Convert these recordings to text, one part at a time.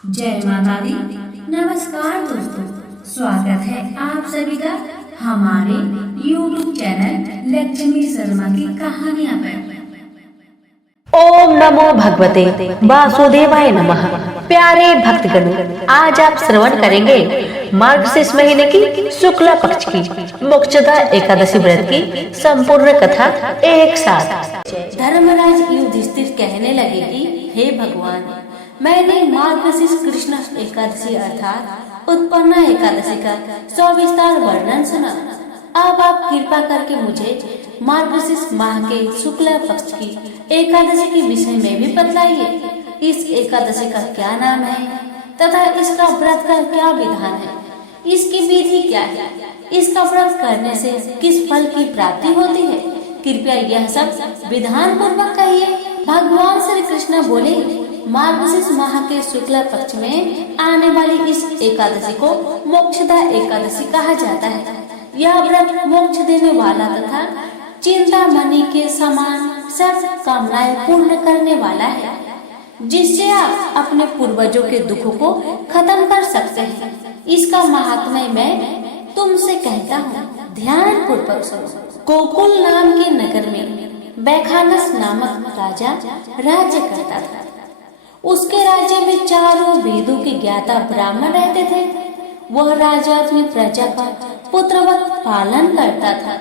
जय माता दी। नमस्कार दोस्तों, स्वागत है आप सभी का हमारे YouTube चैनल लक्ष्मी शर्मा की कहानियां पर। ओम नमो भगवते वासुदेवाय नमः। प्यारे भक्तगण, आज आप श्रवण करेंगे मार्गशीर्ष महीने की शुक्ला पक्ष की मोक्षदा एकादशी व्रत की संपूर्ण कथा एक साथ। धर्मराज युधिष्ठिर कहने लगे कि हे भगवान, मैंने मार्गशीर्ष कृष्ण एकादशी अर्थात उत्पन्ना एकादशी का सविस्तार वर्णन सुना। अब आप कृपा करके मुझे मार्गशीर्ष माह के शुक्ला पक्ष की एकादशी के विषय में भी बतलाइए। इस एकादशी का क्या नाम है तथा इसका व्रत का क्या विधान है, इसकी विधि क्या है, इसका व्रत करने से किस फल की प्राप्ति होती है, कृपया यह सब विधान पूर्वक कहिए। भगवान श्री कृष्ण बोले, मार्गशीर्ष माह के शुक्ला पक्ष में आने वाली इस एकादशी को मोक्षदा एकादशी कहा जाता है। यह व्रत मोक्ष देने वाला तथा चिंतामणि के समान सब कामनाएं पूर्ण करने वाला है, जिससे आप अपने पूर्वजों के दुखों को खत्म कर सकते हैं। इसका महात्म्य मैं तुमसे कहता हूँ, ध्यान पूर्वक सुनो। गोकुल नाम के नगर में बैखानस नामक राजा राज्य करता था। उसके राज्य में चारों वेदों के ज्ञाता ब्राह्मण रहते थे। वह राजा अपनी प्रजा का पुत्रवत पालन करता था।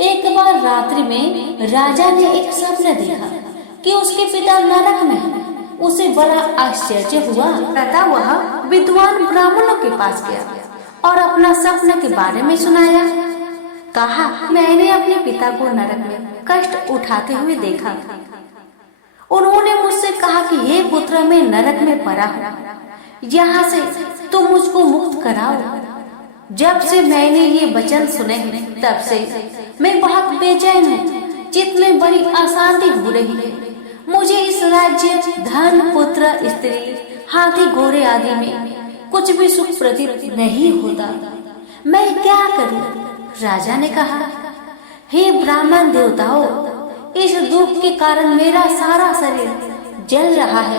एक बार रात्रि में राजा ने एक स्वप्न देखा कि उसके पिता नरक में हैं। उसे बड़ा आश्चर्य हुआ तथा वह विद्वान ब्राह्मणों के पास गया और अपना सपने के बारे में सुनाया। कहा, मैंने अपने पिता को नरक में कष्ट उठाते हुए देखा। उन्होंने मुझसे कहा कि हे पुत्र, मैं नरक में पड़ा हूँ, यहाँ से तुम मुझको मुक्त कराओ। जब से मैंने ये वचन सुने तब से मैं बहुत बेचैन हूँ। चित्त में बड़ी अशांति हो रही है। मुझे इस राज्य, धन, पुत्र, स्त्री, हाथी, घोड़े आदि में कुछ भी सुख प्रतीत नहीं होता। मैं क्या करूँ? राजा ने कहा, हे ब्राह्मण देवताओं, इस दुख के कारण मेरा सारा शरीर जल रहा है।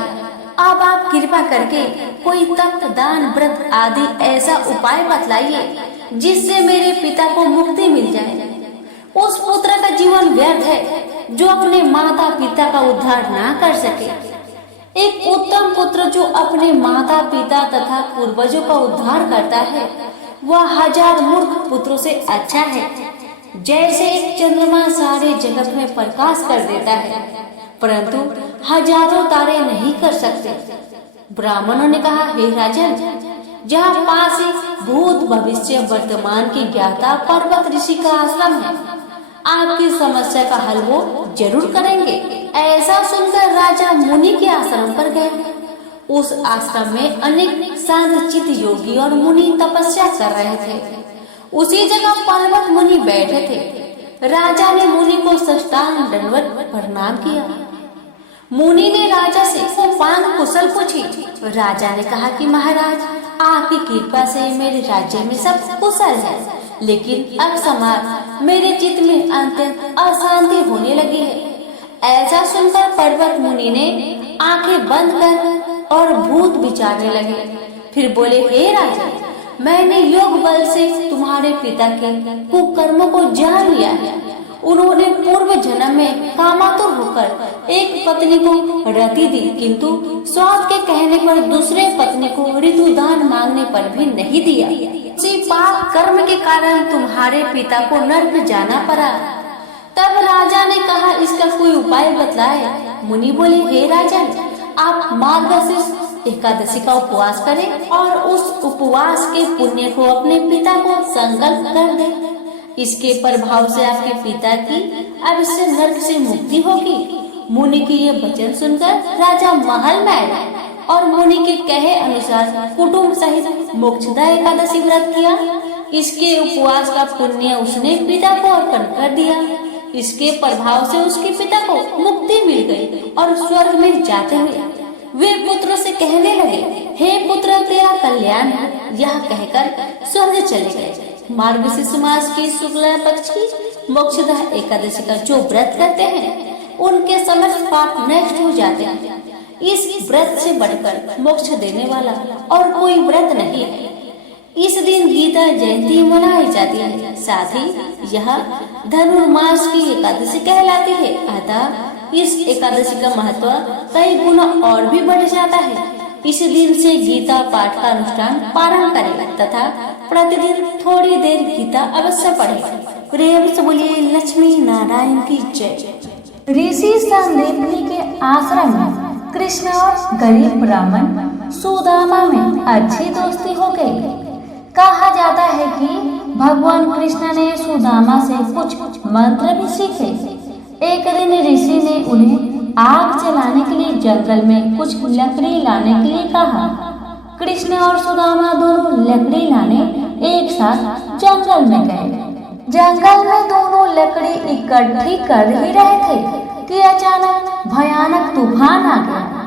अब आप कृपा करके कोई तप, दान, व्रत आदि ऐसा उपाय बतलाइए जिससे मेरे पिता को मुक्ति मिल जाए। उस पुत्र का जीवन व्यर्थ है जो अपने माता पिता का उद्धार ना कर सके। एक उत्तम पुत्र जो अपने माता पिता तथा पूर्वजों का उद्धार करता है, वह 1000 मूर्ख पुत्रों से अच्छा है। जैसे एक चंद्रमा सारे जगत में प्रकाश कर देता है, परंतु हजारों तारे नहीं कर सकते। ब्राह्मणों ने कहा, हे राजन, जहाँ पास ही भूत, भविष्य, वर्तमान की ज्ञाता पर्वत ऋषि का आश्रम है, आपकी समस्या का हल वो जरूर करेंगे। ऐसा सुनकर राजा मुनि के आश्रम पर गए। उस आश्रम में अनेक शांत चित्त योगी और मुनि तपस्या कर रहे थे। उसी जगह पर्वत मुनि बैठे थे। राजा ने मुनि को साष्टांग दंडवत प्रणाम किया। मुनि ने राजा से उपांग कुशल पूछी। राजा ने कहा कि महाराज, आपकी कृपा से मेरे राज्य में सब कुशल है, लेकिन अकस्मात मेरे चित्त में अत्यंत अशांति होने लगी है। ऐसा सुनकर पर्वत मुनि ने आंखें बंद कर और भूत विचारने लगे। फिर बोले, हे राजा, मैंने योग बल से तुम्हारे पिता के कुकर्मों को जान लिया है। उन्होंने पूर्व जन्म में कामातुर होकर एक पत्नी को रति दी, किंतु स्वाद के कहने पर दूसरे पत्नी को ऋतुदान मांगने पर भी नहीं दिया। इसी पाप कर्म के कारण तुम्हारे पिता को नरक जाना पड़ा। तब राजा ने कहा, इसका कोई उपाय बतलाए। मुनि बोले, हे राजा, आप मार्गशीर्ष एकादशी का उपवास करें और उस उपवास के पुण्य को अपने पिता को संकल्प कर दें। इसके प्रभाव से आपके पिता की अवश्य नरक से मुक्ति होगी। मुनि की ये वचन सुनकर राजा महल में आया और मुनि के कहे अनुसार कुटुंब सहित मोक्षदा एकादशी व्रत किया। इसके उपवास का पुण्य उसने पिता को अर्पण कर दिया। इसके प्रभाव से उसके पिता को मुक्ति मिल गई और स्वर्ग में जाते हुए वे पुत्रों से कहने लगे, हे पुत्र, तेरा कल्याण हो। यह कहकर स्वर्ग चले गए। मार्गशीर्ष मास की शुक्ला पक्ष की मोक्षदा एकादशी का जो व्रत करते हैं, उनके समस्त पाप नष्ट हो जाते हैं। इस व्रत से बढ़कर मोक्ष देने वाला और कोई व्रत नहीं है। इस दिन गीता जयंती मनाई जाती है। साथ ही यह धनुर्मास की एकादशी कहलाती है। अतः इस एकादशी का महत्व कई गुना और भी बढ़ जाता है। इस दिन से गीता पाठ का अनुष्ठान पारण करें तथा प्रतिदिन थोड़ी देर गीता अवश्य पढ़े। प्रेम से बोलिए लक्ष्मी नारायण की जय। ऋषि संदीपनी के आश्रम में कृष्ण और गरीब ब्राह्मण सुदामा में अच्छी दोस्ती हो गई। कहा जाता है कि भगवान कृष्ण ने सुदामा से कुछ मंत्र भी सीखे। एक दिन ऋषि ने उन्हें आग जलाने के लिए जंगल में कुछ लकड़ी लाने के लिए कहा। कृष्ण और सुदामा दोनों लकड़ी लाने एक साथ जंगल में गए। जंगल में दोनों लकड़ी इकट्ठी कर ही रहे थे कि अचानक भयानक तूफान आ गया।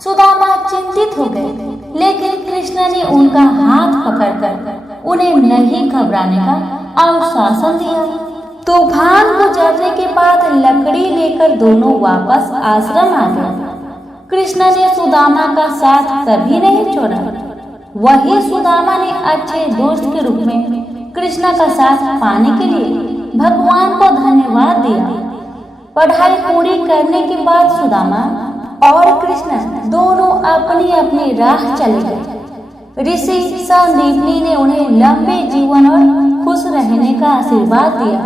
सुदामा चिंतित हो गए, लेकिन कृष्ण ने उनका हाथ पकड़कर उन्हें नहीं घबराने का आश्वासन दिया। तूफान गुजरने के बाद लकड़ी लेकर दोनों वापस आश्रम आ गए। कृष्ण ने सुदामा का साथ कभी नहीं छोड़ा। वही सुदामा ने अच्छे दोस्त के रूप में कृष्ण का साथ पाने के लिए भगवान को धन्यवाद दिया। पढ़ाई पूरी करने के बाद सुदामा और कृष्ण दोनों अपनी अपनी राह चले गए। ऋषि संदीपनी ने उन्हें लंबे जीवन और खुश रहने का आशीर्वाद दिया।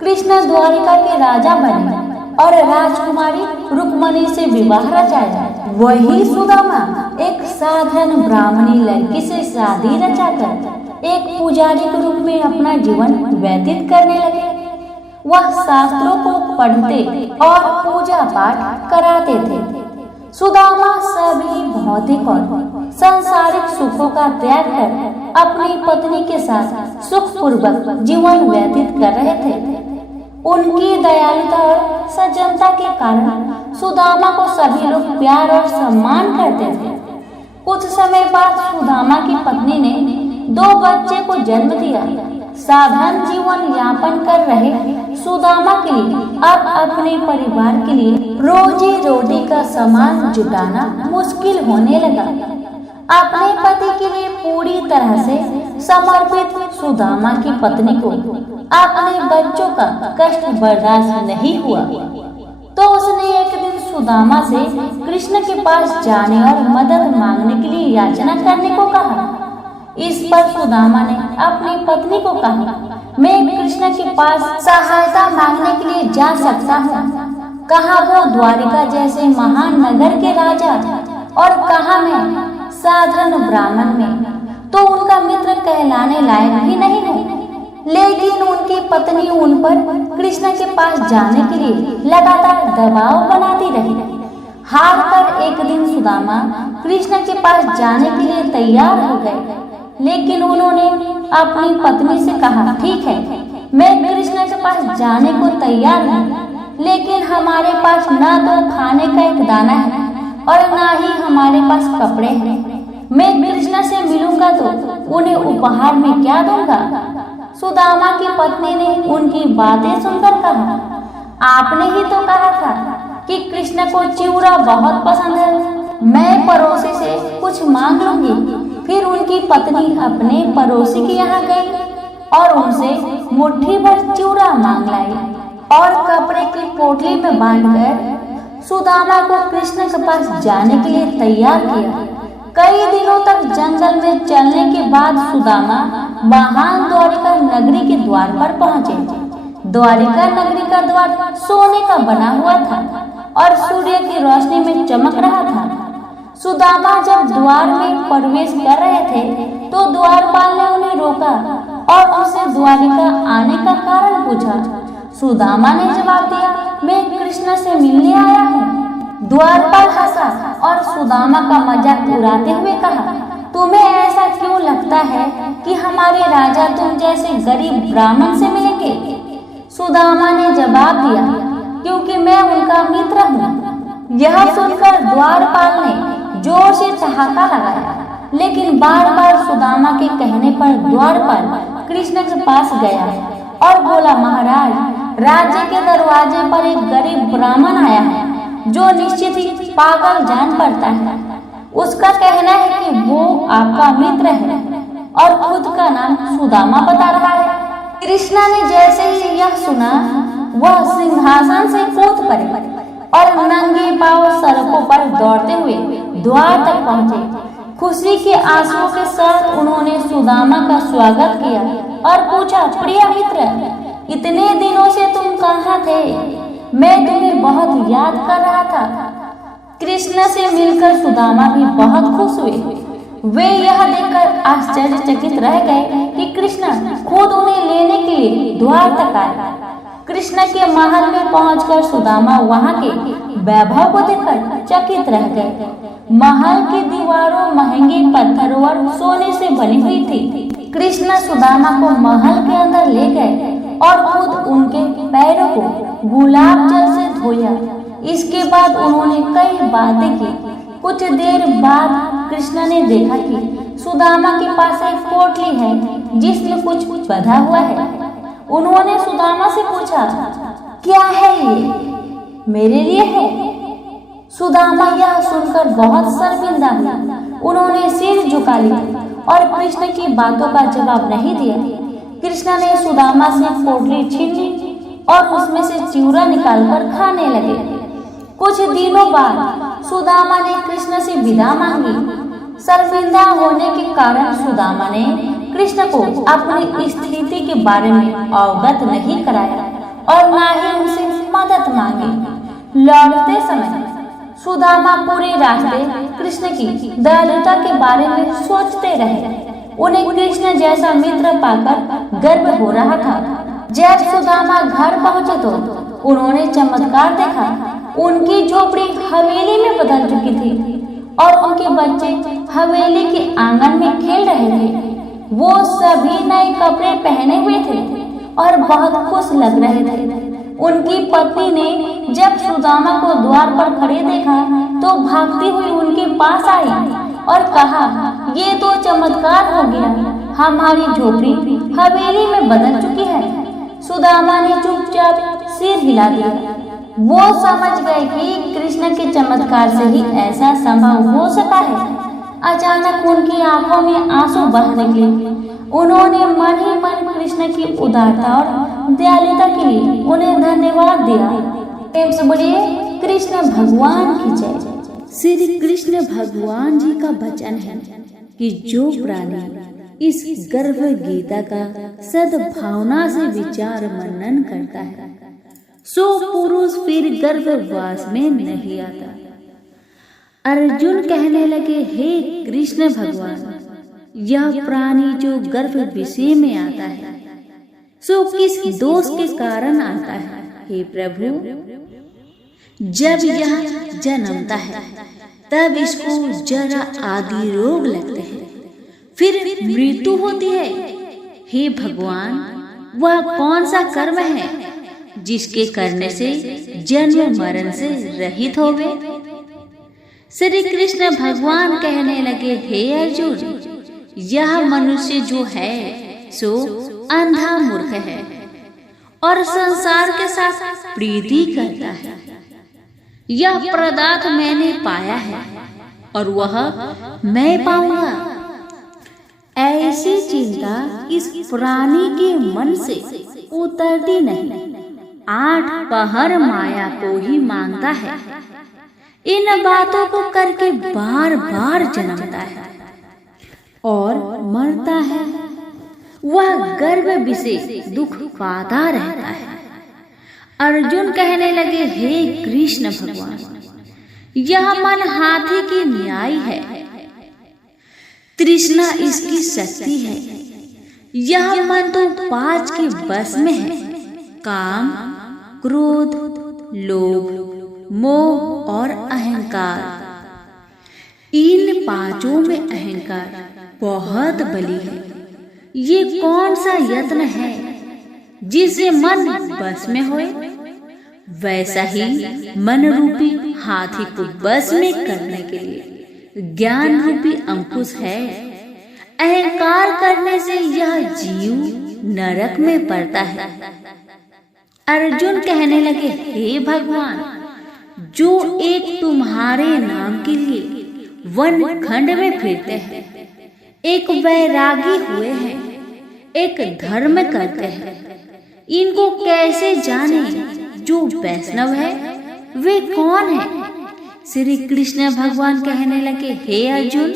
कृष्ण द्वारिका के राजा बने और राजकुमारी रुक्मणी से विवाह रचाया। वही सुदामा एक साधारण ब्राह्मणी लड़की से शादी रचाकर एक पुजारी के रूप में अपना जीवन व्यतीत करने लगे। वह शास्त्रों को पढ़ते और पूजा पाठ कराते थे। सुदामा सभी भौतिक और सांसारिक सुखों का त्याग कर अपनी पत्नी के साथ सुखपूर्वक जीवन व्यतीत कर रहे थे। उनकी दयालुता और सज्जनता के कारण सुदामा को सभी लोग प्यार और सम्मान करते थे। कुछ समय बाद सुदामा की पत्नी ने 2 बच्चे को जन्म दिया। साधारण जीवन यापन कर रहे सुदामा के लिए अब अपने परिवार के लिए रोजी रोटी का सामान जुटाना मुश्किल होने लगा। अपने पति के लिए पूरी तरह से समर्पित सुदामा की पत्नी को अपने बच्चों का कष्ट बर्दाश्त नहीं हुआ, तो उसने एक दिन सुदामा से कृष्ण के पास जाने और मदद मांगने के लिए याचना करने को कहा। इस पर सुदामा ने अपनी पत्नी को कहा, मैं कृष्ण के पास सहायता मांगने के लिए जा सकता हूँ। कहा वो द्वारिका जैसे महान नगर के राजा और कहा मैं साधारण ब्राह्मण में तो उनका मित्र कहलाने लायक भी नहीं हूँ। लेकिन उनकी पत्नी उन पर कृष्ण के पास जाने के लिए लगातार दबाव बनाती रही। हार कर एक दिन सुदामा कृष्ण के पास जाने के लिए तैयार हो गए, लेकिन उन्होंने अपनी पत्नी से कहा, ठीक है, मैं कृष्ण के पास जाने को तैयार हूँ, लेकिन हमारे पास ना तो खाने का एक दाना है और ना ही हमारे पास कपड़े हैं। मैं कृष्ण से मिलूंगा तो उन्हें उपहार में क्या दूंगा? सुदामा की पत्नी ने उनकी बातें सुनकर कहा, आपने ही तो कहा था कि कृष्ण को चिवड़ा बहुत पसंद है, मैं पड़ोसी से कुछ मांग लूंगी। फिर उनकी पत्नी अपने पड़ोसी के यहाँ गई और उनसे मुट्ठी भर चिवड़ा मांग लाई और कपड़े की पोटली में बांधकर सुदामा को कृष्ण के पास जाने के लिए तैयार किया। कई दिनों तक जंगल में चलने के बाद सुदामा महान द्वारिका नगरी के द्वार पर पहुँचे। द्वारिका नगरी का द्वार सोने का बना हुआ था और सूर्य की रोशनी में चमक रहा था। सुदामा जब द्वार में प्रवेश कर रहे थे तो द्वारपाल ने उन्हें रोका और उनसे द्वारिका आने का कारण पूछा। सुदामा ने जवाब दिया, मैं कृष्ण से मिलने आया हूँ। द्वारपाल हंसा और सुदामा का मजाक उड़ाते हुए कहा, तुम्हें ऐसा क्यों लगता है कि हमारे राजा तुम जैसे गरीब ब्राह्मण से मिलेंगे? सुदामा ने जवाब दिया, क्योंकि मैं उनका मित्र हूँ। यह सुनकर द्वारपाल ने जोर से ठहाका लगाया, लेकिन बार बार सुदामा के कहने पर द्वारपाल कृष्ण के पास गया और बोला, महाराज, राज्य के दरवाजे पर एक गरीब ब्राह्मण आया है जो निश्चित ही पागल जान पड़ता है। उसका कहना है कि वो आपका मित्र है और खुद का नाम सुदामा बता रहा है। कृष्णा ने जैसे ही यह सुना, वह सिंहासन से कूद पड़े और नंगे पांव सड़कों पर दौड़ते हुए द्वार तक पहुंचे। खुशी के आंसुओं के साथ उन्होंने सुदामा का स्वागत किया और पूछा, प्रिय मित्र, इतने दिनों से तुम कहाँ थे? मैं तुम्हें बहुत याद कर रहा था। कृष्ण से मिलकर सुदामा भी बहुत खुश हुए। वे यह देखकर आश्चर्यचकित रह गए कि कृष्ण खुद उन्हें लेने के लिए द्वार तक आए। कृष्ण के महल में पहुंचकर सुदामा वहां के वैभव को देखकर चकित रह गए। महल की दीवारों महंगे पत्थरों और सोने से बनी हुई थी। कृष्ण सुदामा को महल के अंदर ले गए और खुद उनके पैरों को गुलाब जल से धोया। इसके बाद उन्होंने कई बातें की। कुछ देर बाद कृष्ण ने देखा कि सुदामा के पास एक पोटली है जिसमें कुछ बंधा हुआ है। उन्होंने सुदामा से पूछा, क्या है ये? मेरे लिए है। सुदामा यह सुनकर बहुत शर्मिंदा हुआ। उन्होंने सिर झुका लिया और कृष्ण की बातों का जवाब नहीं दिया। कृष्ण ने सुदामा से पोटली छीन ली और उसमें से चिवड़ा निकालकर खाने लगे। कुछ दिनों बाद सुदामा ने कृष्ण से विदा मांगी। शर्मिंदा होने के कारण सुदामा ने कृष्ण को अपनी स्थिति के बारे में अवगत नहीं कराया और न ही उनसे मदद मांगी। लौटते समय सुदामा पूरे रास्ते कृष्ण की दयालुता के बारे में सोचते रहे। उन्हें कृष्ण जैसा मित्र पाकर गर्व हो रहा था। जब सुदामा घर पहुंचे तो उन्होंने चमत्कार देखा। उनकी झोपड़ी हवेली में बदल चुकी थी और उनके बच्चे हवेली के आंगन में खेल रहे थे। वो सभी नए कपड़े पहने हुए थे और बहुत खुश लग रहे थे। उनकी पत्नी ने जब सुदामा को द्वार पर खड़े देखा तो भागती हुई उनके पास आई और कहा, ये तो चमत्कार हो गया, हमारी झोपड़ी हवेली में बदल चुकी है। सुदामा ने चुपचाप सिर हिला दिया। वो समझ गए कि कृष्ण के चमत्कार से ही ऐसा संभव हो सका है। अचानक उनकी आंखों में आंसू बह निकले। उन्होंने मन ही मन कृष्ण की उदारता और दयालुता के लिए उन्हें धन्यवाद दिया। प्रेम से बोलिए कृष्ण भगवान की जय। श्री कृष्ण भगवान जी का वचन है कि जो प्राणी इस गर्भ गीता का सद्भावना से विचार मनन करता है, सो पुरुष फिर गर्भवास में नहीं आता। अर्जुन कहने लगे, हे कृष्ण भगवान, यह प्राणी जो गर्भ विषय में आता है, सो किस दोष के कारण आता है? हे प्रभु, जब यह जन्मता है तब इसको जरा आदि रोग लगते हैं, फिर मृत्यु होती है। हे भगवान, वह कौन सा कर्म है जिसके करने से जन्म मरण से रहित हो गए? श्री कृष्ण भगवान कहने लगे, हे अर्जुन, यह मनुष्य जो है सो अंधा मूर्ख है और संसार के साथ प्रीति करता है। यह पदार्थ मैंने पाया है और वह मैं पाऊंगा। ऐसी चिंता इस प्राणी के मन से उतरती नहीं। 8 पहर माया को ही मांगता है। इन बातों को करके बार बार जन्मता है और मरता है। वह गर्भ विषय दुख पाता रहता है। अर्जुन कहने लगे, हे कृष्ण भगवान, यह मन हाथी की न्याय है, तृष्णा इसकी शक्ति है। यह मन तो 5 के बस में है, काम, क्रोध, लोभ, मोह और अहंकार। इन 5 में अहंकार बहुत बली है। ये कौन सा यत्न है जिसे मन बस में होए? वैसा ही मन रूपी हाथी को बस में करने के लिए ज्ञान रूपी अंकुश है। अहंकार करने से यह जीव नरक में पड़ता है। अर्जुन कहने लगे, हे भगवान, जो एक तुम्हारे नाम के लिए वन खंड में फिरते हैं, एक वैरागी हुए हैं, एक धर्म करते हैं, इनको कैसे जाने? जो वैष्णव है वे कौन है? श्री कृष्ण भगवान कहने लगे, हे अर्जुन,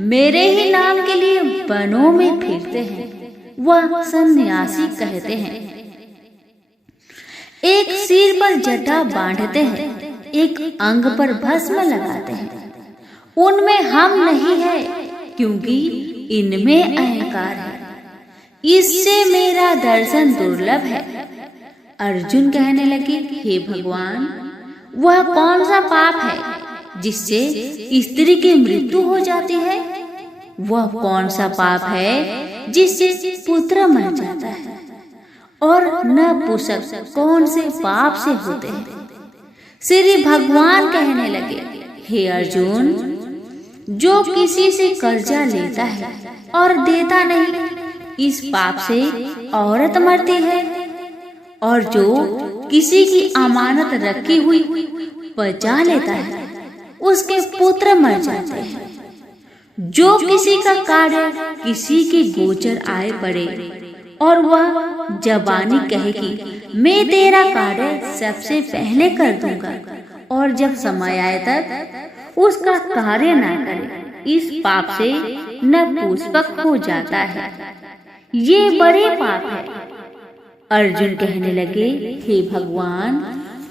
मेरे ही नाम के लिए वनों में फिरते हैं, वह सन्यासी कहते हैं। एक सिर पर जटा बांधते हैं, एक अंग पर भस्म लगाते हैं। उनमें हम नहीं है, क्योंकि इनमें अहंकार है, इससे मेरा दर्शन दुर्लभ है। अर्जुन कहने लगे, हे भगवान, वह कौन सा पाप है जिससे स्त्री की मृत्यु हो जाती है? वह कौन सा पाप है जिससे पुत्र मर जाता है? और नपुंसक कौन से पाप से होते हैं? श्री भगवान कहने लगे, हे अर्जुन, जो किसी से कर्जा लेता है और देता नहीं, इस पाप से औरत मरती है। और जो किसी की अमानत रखी हुई बचा लेता है, उसके पुत्र मर जाते हैं। जो किसी का कार्य किसी के गोचर आए पड़े और वह जबानी कहे कि मैं तेरा कार्य सबसे पहले कर दूंगा, और जब समय आए तब उसका कार्य ना करे, इस पाप से नपुंसक हो जाता है। ये बड़े पाप है। अर्जुन कहने लगे, हे भगवान,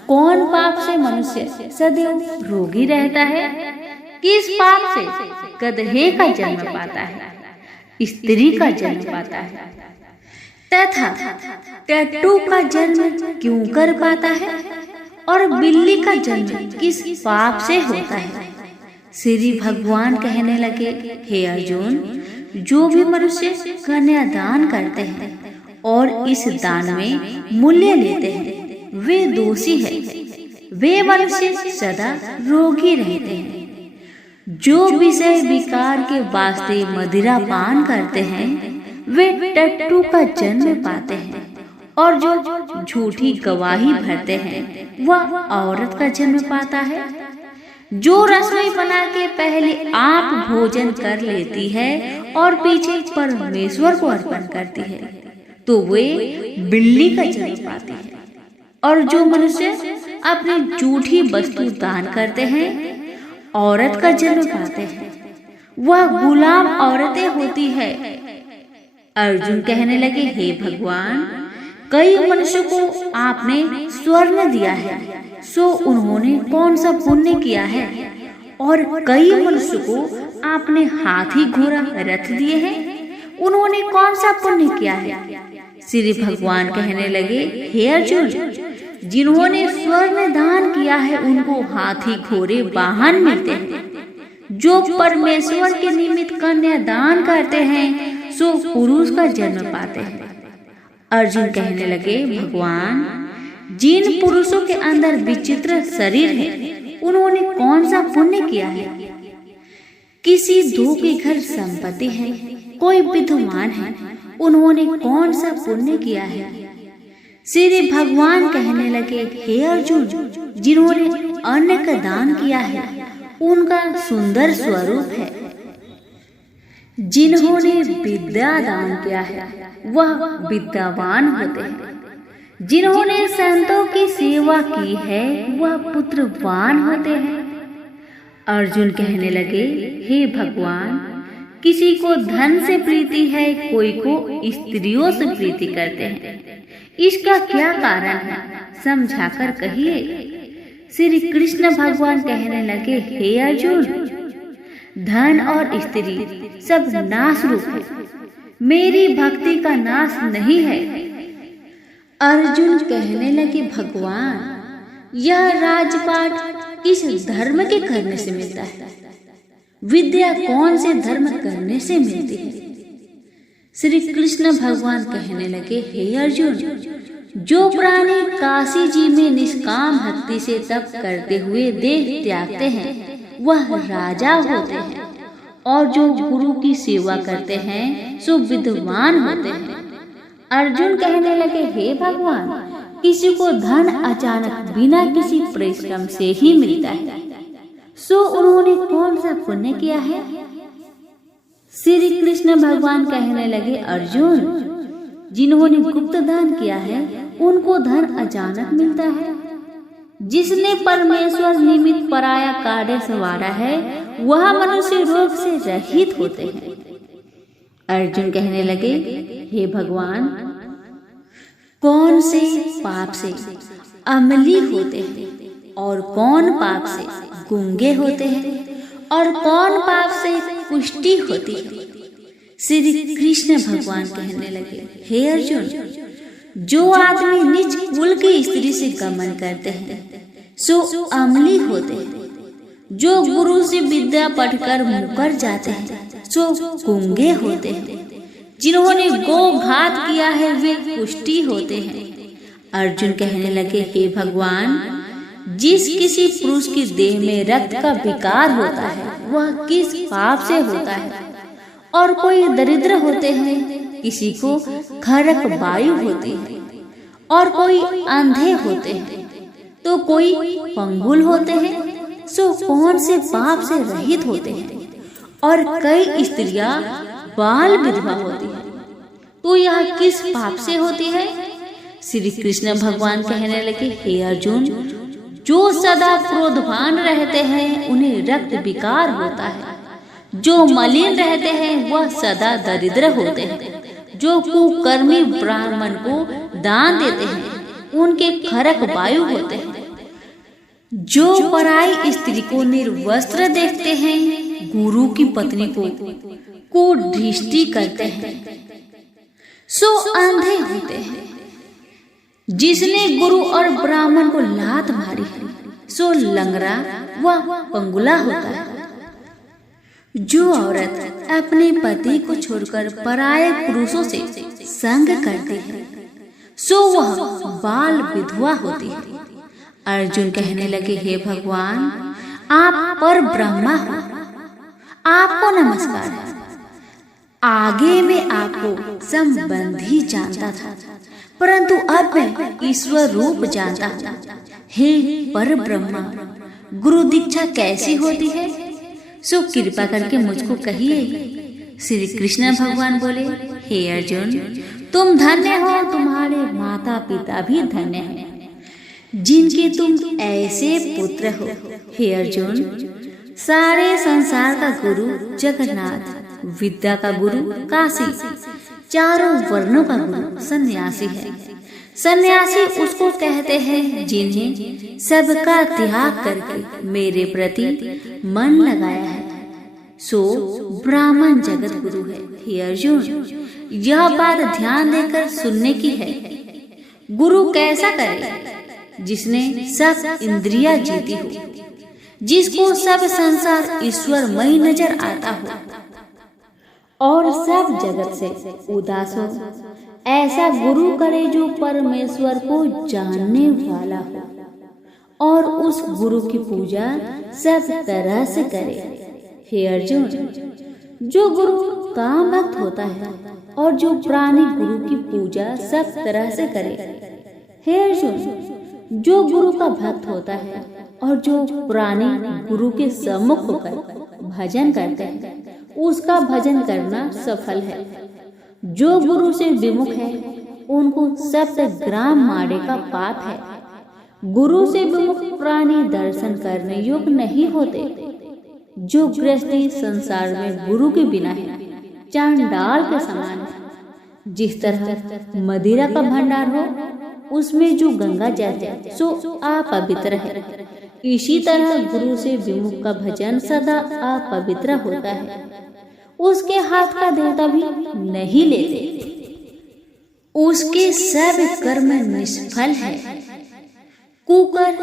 कौन पाप से मनुष्य सदैव रोगी रहता है? किस पाप से गधे का जन्म पाता है, स्त्री का जन्म पाता है, तथा टट्टू का जन्म क्यों कर पाता है, और बिल्ली का जन्म किस पाप से होता है? श्री भगवान कहने लगे, हे अर्जुन, जो भी मनुष्य कन्यादान करते हैं और इस दान में मूल्य लेते हैं, वे दोषी है। वे मनुष्य सदा रोगी रहते हैं। जो विषय विकार के वास्ते मदिरा पान करते हैं, वे टट्टू का जन्म पाते हैं, और जो झूठी गवाही भरते हैं, वह औरत का जन्म पाता है। जो रसोई बना के पहले आप भोजन कर लेती है और पीछे परमेश्वर को अर्पण करती है, तो वे बिल्ली का जन्म पाती है। और जो मनुष्य अपनी झूठी वस्तु दान करते हैं, औरत का जन्म पाते हैं, वह गुलाम औरतें होती है। अर्जुन कहने लगे, हे भगवान, कई मनुष्यों को आपने स्वर्ण दिया है, सो उन्होंने कौन सा पुण्य किया है? और कई मनुष्यों को आपने हाथी घोड़ा रथ दिए हैं, उन्होंने कौन सा पुण्य किया है? श्री भगवान कहने लगे, हे अर्जुन, जिन्होंने स्वर्ण दान किया है, उनको हाथी घोड़े वाहन मिलते हैं। जो परमेश्वर के निमित्त कन्या दान करते हैं, सो पुरुष का जन्म पाते हैं। अर्जुन कहने लगे, भगवान, जिन पुरुषों के अंदर विचित्र शरीर है, उन्होंने कौन सा पुण्य किया है? किसी दो के घर संपत्ति है, कोई विद्वान है, उन्होंने कौन सा पुण्य किया है? श्री भगवान कहने लगे, हे अर्जुन, जिन्होंने अन्न का दान किया है, उनका सुंदर स्वरूप है। जिन्होंने विद्या दान किया है, वह विद्यावान होते हैं। जिन्होंने संतों की सेवा की है, वह पुत्रवान होते हैं। अर्जुन कहने लगे, हे भगवान, किसी को धन से प्रीति है, कोई को स्त्रियों से प्रीति करते हैं। इसका क्या कारण है, समझाकर कहिए। श्री कृष्ण भगवान कहने लगे, हे अर्जुन, धन और स्त्री सब नाश रूप है, मेरी भक्ति का नाश नहीं है। अर्जुन कहने लगे, भगवान, यह राजपाट किस धर्म के करने से मिलता है? विद्या कौन से धर्म करने से मिलती है? श्री कृष्ण भगवान कहने लगे, हे अर्जुन, जो प्राणी काशी जी में निष्काम भक्ति से तप करते हुए देह त्यागते हैं, वह राजा होते हैं, और जो गुरु की सेवा करते हैं, सो विद्वान होते हैं। अर्जुन कहने लगे, हे भगवान, किसी को धन अचानक बिना किसी परिश्रम से ही मिलता है, सो उन्होंने कौन सा पुण्य किया है? श्री कृष्ण भगवान कहने लगे, अर्जुन, जिन्होंने गुप्त दान किया है उनको धन अचानक मिलता है। जिसने परमेश्वर निमित्त पराया कार्य संवारा है वह मनुष्य रोग से रहित होते हैं। अर्जुन कहने लगे, हे भगवान, कौन से पाप से अमली होते हैं और कौन पाप से गूंगे होते हैं और कौन पाप से पुष्टि होती है? श्री कृष्ण भगवान कहने लगे, हे अर्जुन, जो आदमी निज कुल की स्त्री से गमन करते हैं सो अमली होते हैं। जो गुरु से विद्या पढ़कर मुकर जाते हैं सो गूंगे होते हैं। जिन्होंने गो घात किया है वे पुष्टि होते हैं। अर्जुन कहने लगे, हे भगवान, जिस किसी पुरुष की देह में रक्त का विकार होता है वह किस पाप से होता है? और कोई दरिद्र होते हैं, किसी को खरक वायु होती है, और कोई अंधे होते हैं, तो कोई पंगुल होते हैं, सो कौन से पाप से रहित होते हैं? और कई स्त्रियां बाल विधवा होती है, तो यह किस पाप से होती है? श्री कृष्ण भगवान कहने लगे, हे अर्जुन, जो सदा क्रोधवान रहते हैं उन्हें रक्त विकार होता है। जो मलिन रहते हैं वह सदा दरिद्र होते हैं। जो कुकर्मी ब्राह्मण को दान देते हैं उनके खरक वायु होते हैं। जो पराई स्त्री को निर्वस्त्र देखते हैं, गुरु की पत्नी को दृष्टि करते हैं, सो अंधे होते हैं। जिसने गुरु और ब्राह्मण को लात मारी है सो लंगड़ा व पंगुला होता है। जो औरत अपने पति को छोड़कर पराये पुरुषों से संग करती है सो वह बाल विधवा होती है। अर्जुन कहने लगे, हे भगवान, आप पर ब्रह्मा हो, आपको नमस्कार है। आगे में आपको संबंधी जानता था, परंतु अब मैं ईश्वर रूप जानता हूँ। हे पर ब्रह्मा, गुरु दीक्षा कैसी होती है? सो कृपा करके मुझको कहिए। श्री कृष्ण भगवान बोले, हे अर्जुन, तुम धन्य हो, तुम्हारे माता पिता भी धन्य हैं जिनके तुम ऐसे पुत्र हो। हे अर्जुन, सारे संसार का गुरु जगन्नाथ, विद्या का गुरु काशी, चारों वर्णों का गुरु सन्यासी है। सन्यासी उसको कहते हैं जिन्हें सबका त्याग करके मेरे प्रति मन लगाया है, सो ब्राह्मण जगत गुरु है। हे अर्जुन, यह बात ध्यान देकर सुनने की है। गुरु कैसा करे? जिसने सब इंद्रियां जीती हो, जिसको सब संसार ईश्वरमय नजर आता हो और सब जगत से उदास हो। ऐसा गुरु करे जो परमेश्वर को जानने वाला हो और उस गुरु की पूजा सब तरह से करे। हे अर्जुन, जो गुरु काम भक्त होता है और जो प्राणी गुरु की पूजा सब तरह से करे। हे अर्जुन, जो गुरु का भक्त होता है और जो प्राणी गुरु के सम्मुख होकर भजन करते हैं उसका भजन करना सफल है। जो गुरु से विमुख है उनको 7 ग्राम मारे का पाप है। गुरु से विमुख प्राणी दर्शन करने योग्य नहीं होते। जो गृहस्थी संसार में गुरु के बिना है चांडाल के समान है। जिस तरह मदिरा का भंडार हो उसमें जो गंगा जल है सो अपवित्र है, इसी तरह गुरु से विमुख का भजन सदा अपवित्र होता है। उसके हाथ का देवता भी नहीं लेते, उसके सब कर्म निष्फल है। कुकर,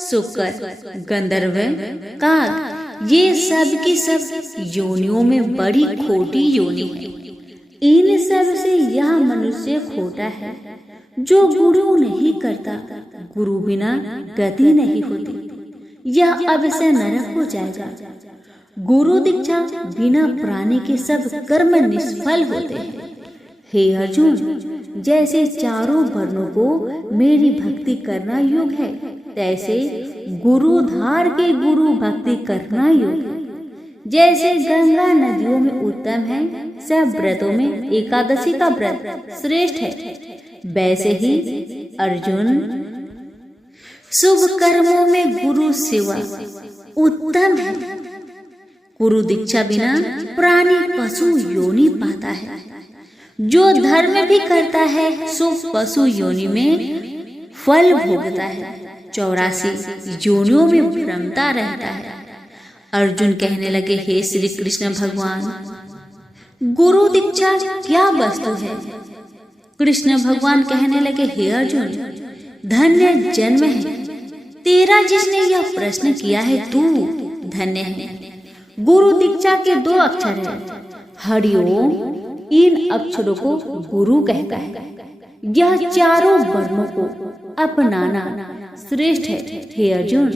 शुकर, गंधर्व, काग, ये सब की सब योनियों में बड़ी खोटी योनि है। इन सब से यह मनुष्य खोटा है जो गुरु नहीं करता। गुरु बिना गति नहीं होती, यह अवश्य नरक हो जाएगा। गुरु दीक्षा बिना प्राणी के सब कर्म निष्फल होते हैं। हे अर्जुन, जैसे चारों वर्णों को मेरी भक्ति करना योग है, तैसे गुरु धार के गुरु भक्ति करना योग है। जैसे गंगा नदियों में उत्तम है, सब व्रतों में एकादशी का व्रत श्रेष्ठ है, वैसे ही अर्जुन शुभ कर्मों में गुरु सेवा उत्तम है। गुरु दीक्षा बिना प्राणी पशु योनि पाता है। जो धर्म भी करता है सो पशु योनि में फल भोगता है, 84 योनियों में भ्रमता रहता है। अर्जुन कहने लगे, हे श्री कृष्ण भगवान, गुरु दीक्षा क्या वस्तु है? कृष्ण भगवान कहने लगे, हे अर्जुन, धन्य जन्म है तेरा जिसने यह प्रश्न किया है, तू धन्य है। गुरु दीक्षा के 2 अक्षर है, हरिओम। इन अक्षरों को गुरु कहता है। यह चारों वर्णों को अपनाना श्रेष्ठ है। हे अर्जुन,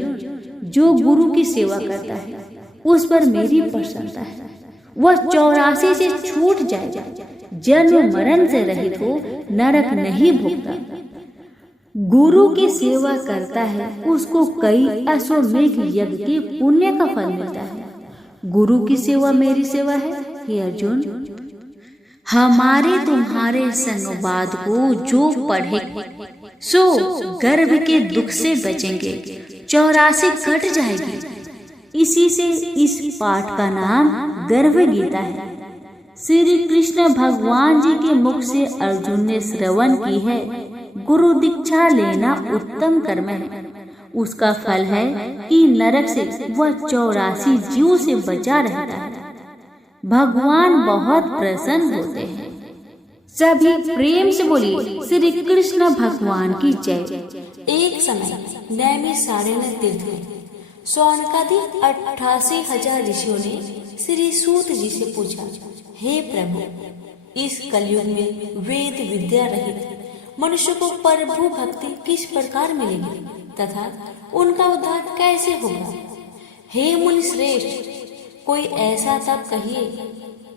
जो गुरु की सेवा करता है उस पर मेरी प्रसन्नता है। वह 84 से छूट जाएगा, जन्म मरण से रहित हो, नरक नहीं भोगता। गुरु की सेवा करता है उसको कई अश्वमेध यज्ञ के पुण्य का फल मिलता है। गुरु की सेवा मेरी सेवा है। हे अर्जुन, हमारे तुम्हारे संवाद को जो पढ़े सो गर्भ के दुख से बचेंगे, 84 कट जाएगी। इसी से इस पाठ का नाम गर्भ गीता है। श्री कृष्ण भगवान जी के मुख से अर्जुन ने श्रवण की है, गुरु दीक्षा लेना उत्तम कर्म है। उसका फल है कि नरक से वह 84 जीव से बचा रहता है। भगवान बहुत प्रसन्न होते हैं। सभी प्रेम से बोलिए, श्री कृष्ण भगवान की जय। एक समय नैमिषारण्य तीर्थ में सौनकादि 88,000 ऋषियों ने श्री सूत जी से पूछा, हे प्रभु, इस कलयुग में वेद विद्या रहित मनुष्य को प्रभु भक्ति किस प्रकार मिलेगी तथा उनका उद्धार कैसे होगा? हे मुनि श्रेष्ठ, कोई ऐसा तप कहिए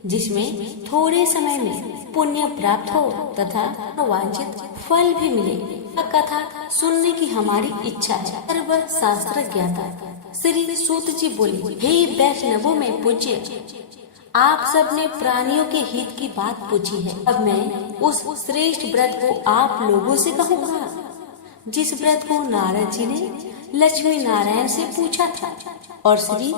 जिसमें थोड़े समय में पुण्य प्राप्त हो तथा वांछित फल भी मिले। कथा सुनने की हमारी इच्छा है। सर्व शास्त्र ज्ञाता श्री सूत जी बोले, हे वैष्णवों में पूज्य, आप सबने प्राणियों के हित की बात पूछी है। अब मैं उस श्रेष्ठ व्रत को आप लोगों से कहूँगा जिस व्रत को नारद जी ने लक्ष्मी नारायण से पूछा था और श्री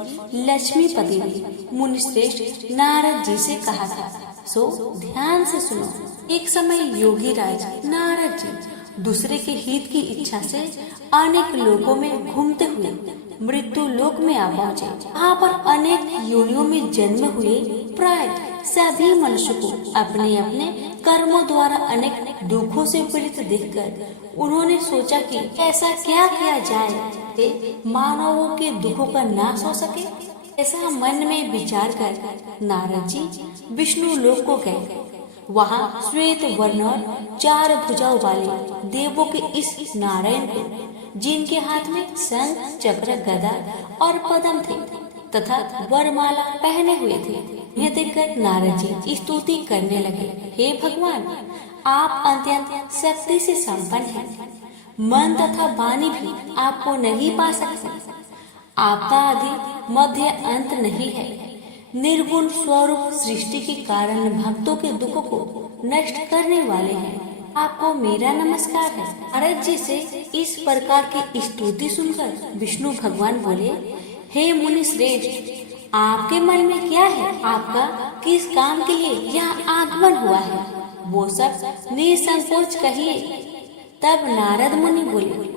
लक्ष्मीपति ने मुनि श्रेष्ठ नारद जी से कहा था। सो ध्यान से सुनो। एक समय योगी राज नारद जी दूसरे के हित की इच्छा से अनेक लोकों में घूमते हुए मृत्यु लोक में आ पहुँचे। वहाँ पर अनेक योनियों में जन्म हुए प्राय सभी मनुष्य को अपने अपने कर्मों द्वारा अनेक दुखों से पीड़ित देखकर उन्होंने सोचा कि ऐसा क्या किया जाए कि मानवों के दुखों का नाश हो सके। ऐसा मन में विचार कर नारद जी विष्णु लोक को गए। वहाँ श्वेत वर्ण और 4 भुजाओं वाले देवों के इस नारायण को, जिनके हाथ में शंख चक्र गदा और पद्म थे तथा वरमाला पहने हुए थे, यह देखकर नारद जी स्तुति करने लगे, हे भगवान, आप अत्यंत शक्ति से संपन्न हैं। मन तथा वाणी भी आपको नहीं पा सकते। आपका आदि मध्य अंत नहीं है। निर्गुण स्वरूप सृष्टि के कारण भक्तों के दुखों को नष्ट करने वाले हैं। आपको मेरा नमस्कार है। नारद जी से इस प्रकार की स्तुति सुनकर विष्णु भगवान बोले, हे मुनि श्रेष्ठ, आपके मन में क्या है? आपका किस काम के लिए यहाँ आगमन हुआ है? वो सब निसंकोच कहिए। तब नारद मुनि बोले,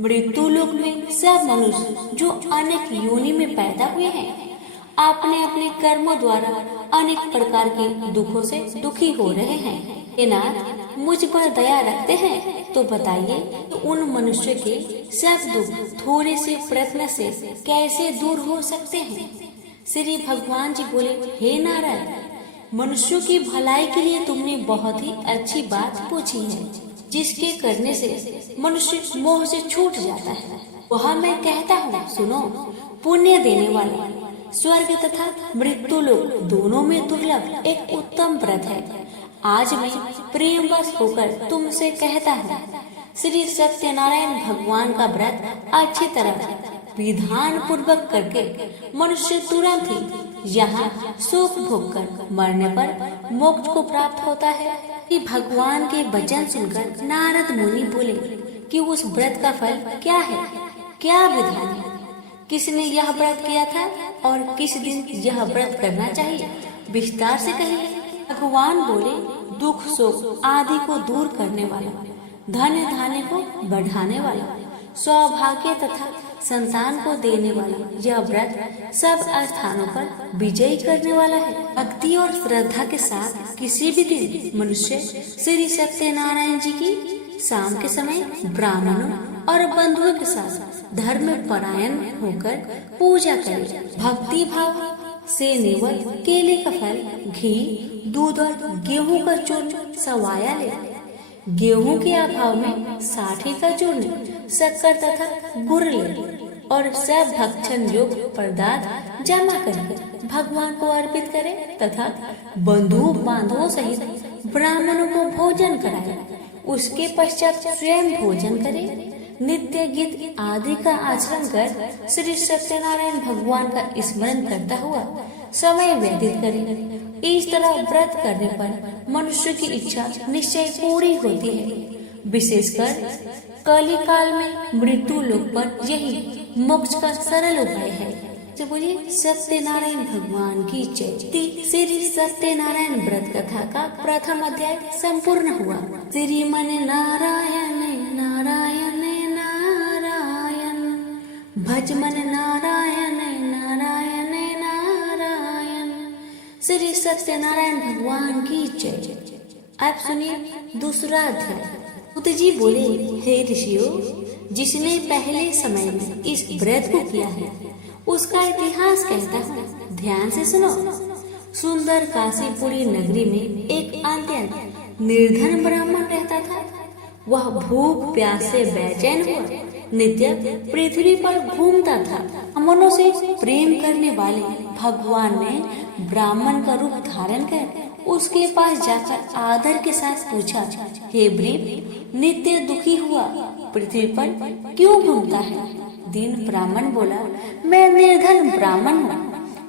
मृत्यु लोक में सब मनुष्य जो अनेक योनि में पैदा हुए हैं, अपने अपने कर्मों द्वारा अनेक प्रकार के दुखों से दुखी हो रहे हैं। हे नाथ, मुझ पर दया रखते हैं तो बताइए तो उन मनुष्य के सब दुख थोड़े से प्रयत्न से कैसे दूर हो सकते हैं? श्री भगवान जी बोले, हे नारायण, मनुष्यों की भलाई के लिए तुमने बहुत ही अच्छी बात पूछी है, जिसके करने से मनुष्य मोह से छूट जाता है। वह मैं कहता हूँ, सुनो। पुण्य देने वाले स्वर्ग तथा मृत्यु लोक दोनों में दुर्लभ एक उत्तम व्रत है। आज मैं प्रेमवश होकर तुमसे कहता हूँ, श्री सत्यनारायण भगवान का व्रत अच्छी तरह विधान पूर्वक करके मनुष्य तुरंत ही यहाँ सुख भोग कर मरने पर मोक्ष को प्राप्त होता है। कि भगवान के वचन सुनकर नारद मुनि बोले कि उस व्रत का फल क्या है, क्या विधान है, किसने यह व्रत किया था और किस दिन यह व्रत करना चाहिए, विस्तार से कहिए। भगवान बोले, दुख शोक आदि को दूर करने वाला, धन धान्य को बढ़ाने वाला, सौभाग्य तथा संतान को देने वाला यह व्रत सब स्थानों पर विजयी करने वाला है। भक्ति और श्रद्धा के साथ किसी भी दिन मनुष्य श्री सत्यनारायण जी की शाम के समय ब्राह्मणों और बंधुओं के साथ धर्म परायण होकर पूजा करे। भक्ति भाव से निवत केले का फल, घी, दूध और गेहूं का चूर्ण सवाया ले। गेहूं के अभाव में साठी का चूर्ण, शक्कर तथा गुड़ ले और सब भक्षण योग्य पदार्थ जमा करके भगवान को अर्पित करे तथा बंधु बांधवों सहित ब्राह्मणों को भोजन कराए। उसके पश्चात स्वयं भोजन करे। नित्य गीत आदि का आचरण कर श्री सत्यनारायण भगवान का स्मरण करता हुआ समय व्यतीत करे। इस तरह व्रत करने पर मनुष्य की इच्छा निश्चय पूरी होती है। विशेषकर कली काल में मृत्यु लोक पर यही मोक्ष का सरल उपाय है। तो बोलिए सत्यनारायण भगवान की जय। श्री सत्यनारायण व्रत कथा का प्रथम अध्याय संपूर्ण हुआ। श्रीमन नारायण नारायण नारायण, भजमन नारायण नारायण नारायण। श्री सत्यनारायण भगवान की जय। आप सुनिए दूसरा अध्याय। सूत जी बोले, हे ऋषियों, जिसने पहले समय में इस व्रत को किया है उसका इतिहास कहता हूँ, ध्यान से सुनो। सुंदर काशीपुरी नगरी में एक अत्यंत निर्धन ब्राह्मण रहता था। वह भूख प्यास से बेचैन हुआ नित्य पृथ्वी पर घूमता था। ब्राह्मणों से प्रेम करने वाले भगवान ने ब्राह्मण का रूप धारण कर उसके पास जाकर आदर के साथ पूछा, हे ब्रीप, नित्य दुखी हुआ पृथ्वी पर क्यों घूमता है? दीन ब्राह्मण बोला, मैं निर्धन ब्राह्मण हूँ,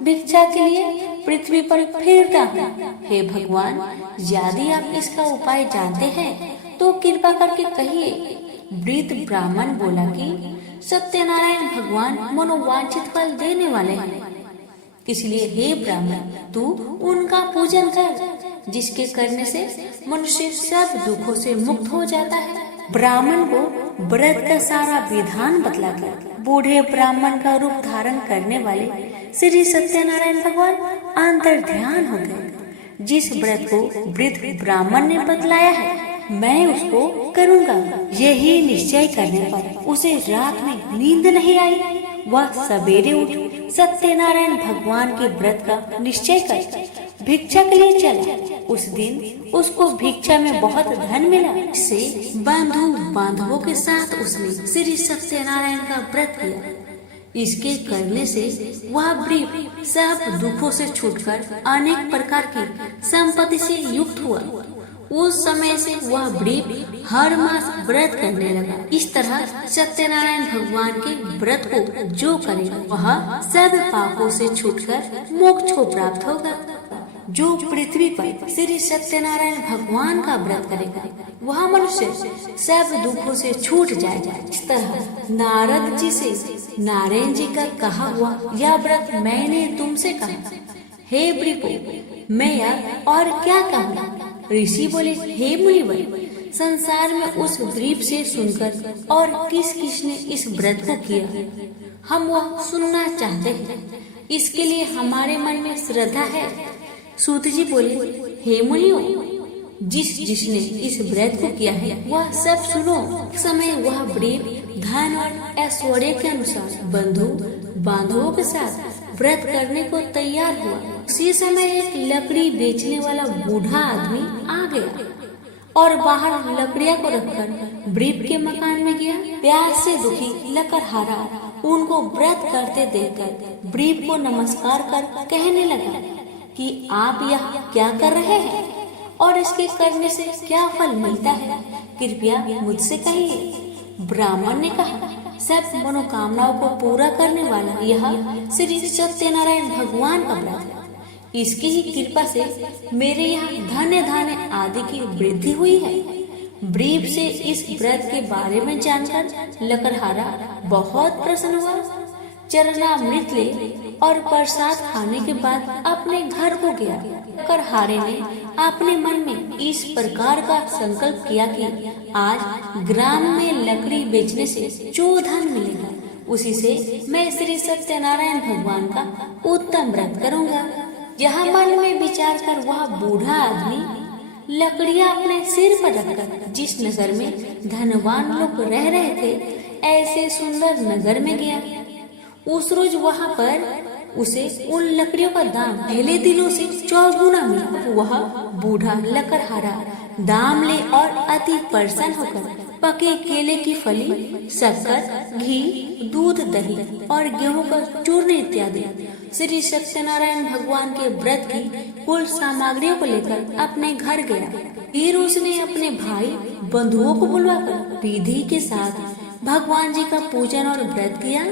भिक्षा के लिए पृथ्वी पर फिरता हूँ। हे भगवान, यदि आप इसका उपाय जानते हैं तो कृपा करके कहिए। वृद्ध ब्राह्मण बोला कि सत्यनारायण भगवान मनोवांछित फल देने वाले हैं, इसलिए हे ब्राह्मण, तू उनका पूजन कर, जिसके करने से मनुष्य सब दुखों से मुक्त हो जाता है। ब्राह्मण को व्रत का सारा विधान बतलाकर बूढ़े ब्राह्मण का रूप धारण करने वाले श्री सत्यनारायण भगवान अंतर ध्यान हो गए। जिस व्रत को वृद्ध ब्राह्मण ने बतलाया है मैं उसको करूँगा, यही निश्चय करने पर उसे रात में नींद नहीं आई। वह सवेरे उठ सत्यनारायण भगवान के व्रत का निश्चय कर भिक्षा के लिए चला। उस दिन उसको भिक्षा में बहुत धन मिला। इससे बंधु बांधवों के साथ उसने श्री सत्यनारायण का व्रत किया। इसके करने से वह ब्रीफ सब दुखों से छूटकर अनेक प्रकार की संपत्ति से युक्त हुआ। उस समय से वह ब्रीफ हर मास व्रत करने लगा। इस तरह सत्यनारायण भगवान के व्रत को जो करेगा वह सब पापों से छूटकर मोक्ष को प्राप्त होगा। जो पृथ्वी पर श्री सत्यनारायण भगवान का व्रत करेगा वह मनुष्य सब दुखों से छूट जाएगा। इस तरह नारद जी से नारायण जी का कहा हुआ यह व्रत मैंने तुमसे कहा। हे ब्रीपो, मैं यार और क्या कहूँ? ऋषि बोले, हे मुनिवर, संसार में उस ब्रीप से सुनकर और किस किसने इस व्रत को किया हम वह सुनना चाहते हैं। इसके लिए हमारे मन में श्रद्धा है। सूत जी बोले, हे मुनियों, जिसने इस व्रत को किया है वह सब सुनो। समय वह ब्रीप धन और ऐश्वर्य के अनुसार बंधु बांधवों के साथ व्रत करने को तैयार हुआ। उसी समय एक लकड़ी बेचने वाला बूढ़ा आदमी आ गया और बाहर लकड़ियां को रखकर ब्रीप के मकान में गया। प्यास से दुखी लकड़हारा उनको व्रत करते देखकर ब्रीप को नमस्कार कर कहने लगा कि आप यहाँ क्या कर रहे हैं? और इसके करने से क्या फल मिलता है, कृपया मुझसे कहिए। ब्राह्मण ने कहा, सब मनोकामनाओं को पूरा करने वाला यह श्री सत्यनारायण भगवान का व्रत है। इसकी ही कृपा से मेरे यहाँ धन्य धान्य आदि की वृद्धि हुई है। ब्रीफ से इस व्रत के बारे में जानकर लकड़हारा बहुत प्रसन्न हुआ। चरणामृत ले और प्रसाद खाने के बाद अपने घर को गया। लकड़हारे ने अपने मन में इस प्रकार का संकल्प किया कि आज ग्राम में लकड़ी बेचने से जो धन मिलेगा उसी से मैं श्री सत्यनारायण भगवान का उत्तम व्रत करूंगा। यहाँ मन में विचार कर वह बूढ़ा आदमी लकड़ियाँ अपने सिर पर रखकर जिस नगर में धनवान लोग रह रहे थे ऐसे सुंदर नगर में गया। उस रोज वहाँ पर उसे उन लकड़ियों का दाम पहले दिनों से 4 गुना मिला। वह बूढ़ा लकड़हारा दाम ले और अति प्रसन्न होकर पके केले की फली, शक्कर, घी, दूध, दही और गेहूं का चूर्ण इत्यादि श्री सत्यनारायण भगवान के व्रत की कुल सामग्रियों को लेकर अपने घर गया। फिर उसने अपने भाई बंधुओं को बुलवाकर विधि के साथ भगवान जी का पूजन और व्रत किया।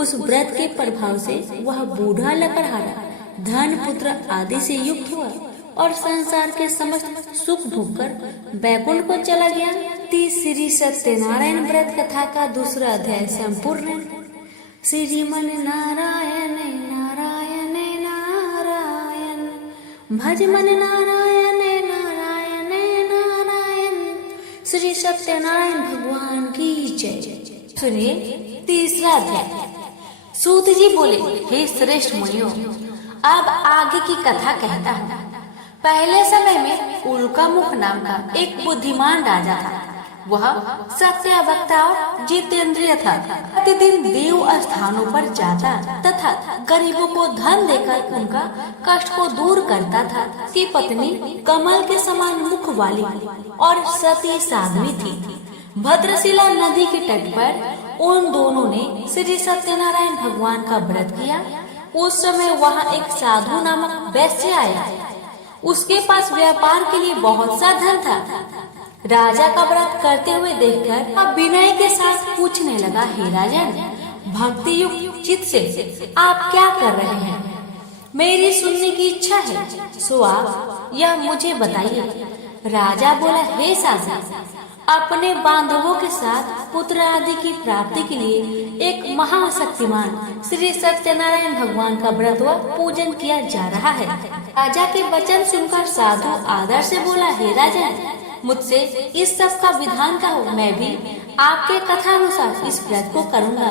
उस व्रत के प्रभाव से वह बूढ़ा लकड़हारा धन, पुत्र आदि से युक्त हुआ और संसार के समस्त सुख भोगकर बैकुंठ को चला गया। श्री सत्यनारायण व्रत कथा का दूसरा अध्याय संपूर्ण। श्रीमन नारायण नारायण नारायण, भज मन नारायण नारायण नारायण। श्री सत्यनारायण भगवान की जय। सुनिए तीसरा अध्याय। सूत जी बोले, हे श्रेष्ठ मुनियों, अब आगे की कथा कहता हूँ। पहले समय में उल्कामुख नाम का एक बुद्धिमान राजा था। वह सत्यवक्ता और जितेंद्रिय था। प्रतिदिन देव स्थानों पर जाता तथा गरीबों को धन देकर उनका कष्ट को दूर करता था। उसकी पत्नी कमल के समान मुख वाली और सती साध्वी थी। भद्रशिला नदी के तट पर उन दोनों ने श्री सत्यनारायण भगवान का व्रत किया। उस समय वहाँ एक साधु नामक वैश्य आया। उसके पास व्यापार के लिए बहुत सा धन था। राजा का व्रत करते हुए देखकर अब विनय के साथ पूछने लगा, हे राजन, भक्ति युक्त चित्त से आप क्या कर रहे हैं? मेरी सुनने की इच्छा है, सो आप यह मुझे बताइए। राजा बोला, हे साधु, अपने बांधवों के साथ पुत्र आदि की प्राप्ति के लिए एक महाशक्तिमान श्री सत्यनारायण भगवान का व्रत व पूजन किया जा रहा है। राजा के वचन सुनकर साधु आदर से बोला, हे राजन, मुझसे इस सब का विधान कहो, मैं भी आपके कथानुसार इस व्रत को करूँगा।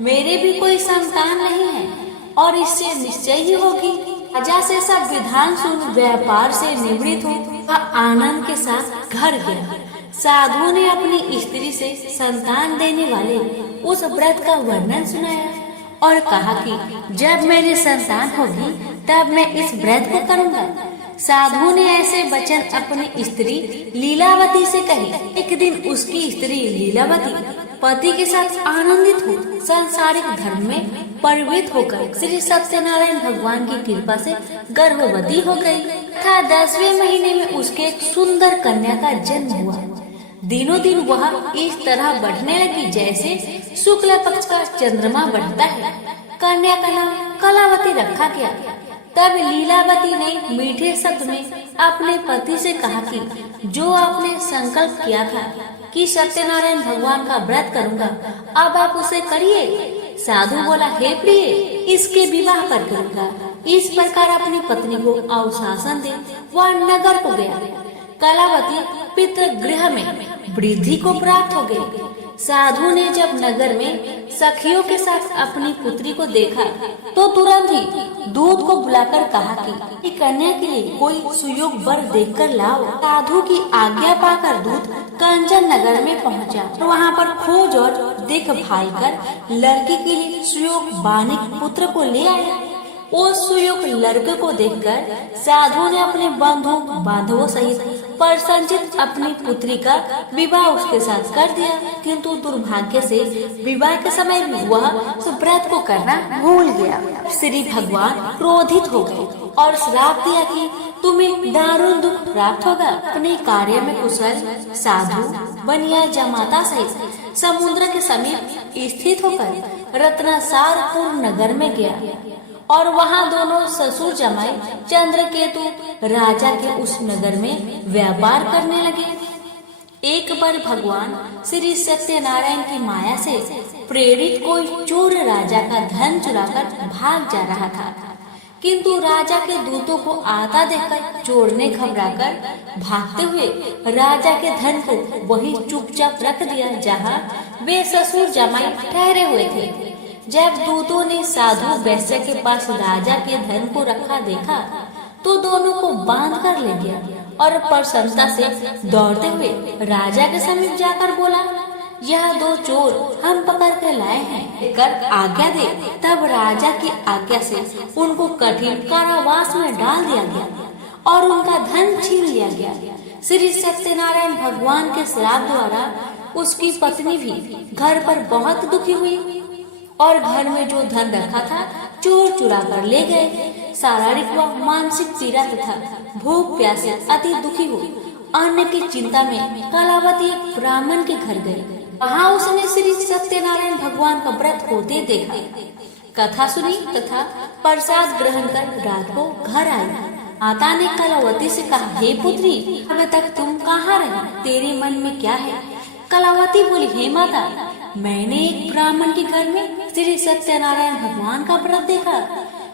मेरे भी कोई संतान नहीं है और इससे निश्चय ही होगी। राजा से सब विधान सुन व्यापार से निवृत्त हो वह आनंद के साथ घर गया। साधु ने अपनी स्त्री से संतान देने वाले उस व्रत का वर्णन सुनाया और कहा कि जब मेरी संतान होगी तब मैं इस व्रत को करूँगा। साधु ने ऐसे वचन अपनी स्त्री लीलावती से कहे। एक दिन उसकी स्त्री लीलावती पति के साथ आनंदित हो सांसारिक धर्म में प्रवृत्त होकर श्री सत्यनारायण भगवान की कृपा से गर्भवती हो गई तथा 10वें महीने में उसके एक सुंदर कन्या का जन्म हुआ। दिनों दिन वह इस तरह बढ़ने लगी जैसे शुक्ल पक्ष का चंद्रमा बढ़ता है। कन्या का नाम कलावती रखा गया। तब लीलावती ने मीठे शब्द में अपने पति से कहा कि जो आपने संकल्प किया था कि सत्यनारायण भगवान का व्रत करूंगा, अब आप उसे करिए। साधु बोला, हे प्रिय, इसके विवाह पर करूंगा। इस प्रकार अपनी पत्नी को अनुशासन दे वह नगर को गया। कलावती पितृगृह में वृद्धि को प्राप्त हो गई। साधु ने जब नगर में सखियों के साथ अपनी पुत्री को देखा तो तुरंत ही दूत को बुलाकर कहा कि कन्या के लिए कोई सुयोग वर देखकर लाओ। साधु की आज्ञा पाकर दूत कंचन नगर में पहुंचा और वहां पर खोज और देखभाल कर लड़की के लिए सुयोग बानिक पुत्र को ले आया। उस सुयोग लड़के को देखकर साधु ने अपने बंधु बांधवों सहित प्रसन्नचित्त अपनी पुत्री का विवाह उसके साथ कर दिया। किंतु दुर्भाग्य से विवाह के समय वह व्रत को करना भूल गया। श्री भगवान क्रोधित हो गए और श्राप दिया कि तुम्हें दारुण दुख प्राप्त होगा। अपने कार्य में कुशल साधु बनिया जमाता सहित समुद्र के समीप स्थित होकर रत्नासारपुर नगर में गया और वहां दोनों ससुर जमाई चंद्रकेतु राजा के उस नगर में व्यापार करने लगे। एक बार भगवान श्री सत्यनारायण की माया से प्रेरित कोई चोर राजा का धन चुराकर भाग जा रहा था, किंतु राजा के दूतों को आता देखकर चोर ने घबराकर भागते हुए राजा के धन को वही चुपचाप रख दिया जहां वे ससुर जमाई ठहरे हुए थे। जब दूतों ने साधु वैश्य के पास राजा के धन को रखा देखा तो दोनों को बांध कर ले गया और प्रसन्नता से दौड़ते हुए राजा के समीप जाकर बोला, यह दो चोर हम पकड़ कर लाए हैं, कर आज्ञा दे। तब राजा की आज्ञा से उनको कठिन कारावास में डाल दिया गया और उनका धन छीन लिया गया। श्री सत्यनारायण भगवान के श्राप द्वारा उसकी पत्नी भी घर पर बहुत दुखी हुई और घर में जो धन रखा था चोर चुरा कर ले गए। शारीरिक व मानसिक पीड़ा तथा भूख प्यास से अति दुखी हो अन्न की चिंता में कलावती एक ब्राह्मण के घर गई। वहाँ उसने श्री सत्यनारायण भगवान का व्रत होते देखा, कथा सुनी तथा प्रसाद ग्रहण कर रात को घर आई। माता ने कलावती से कहा, हे पुत्री, अभी तक तुम कहाँ रही? तेरे मन में क्या है? कलावती बोली, हे माता, मैंने एक ब्राह्मण के घर में श्री सत्यनारायण भगवान का व्रत देखा।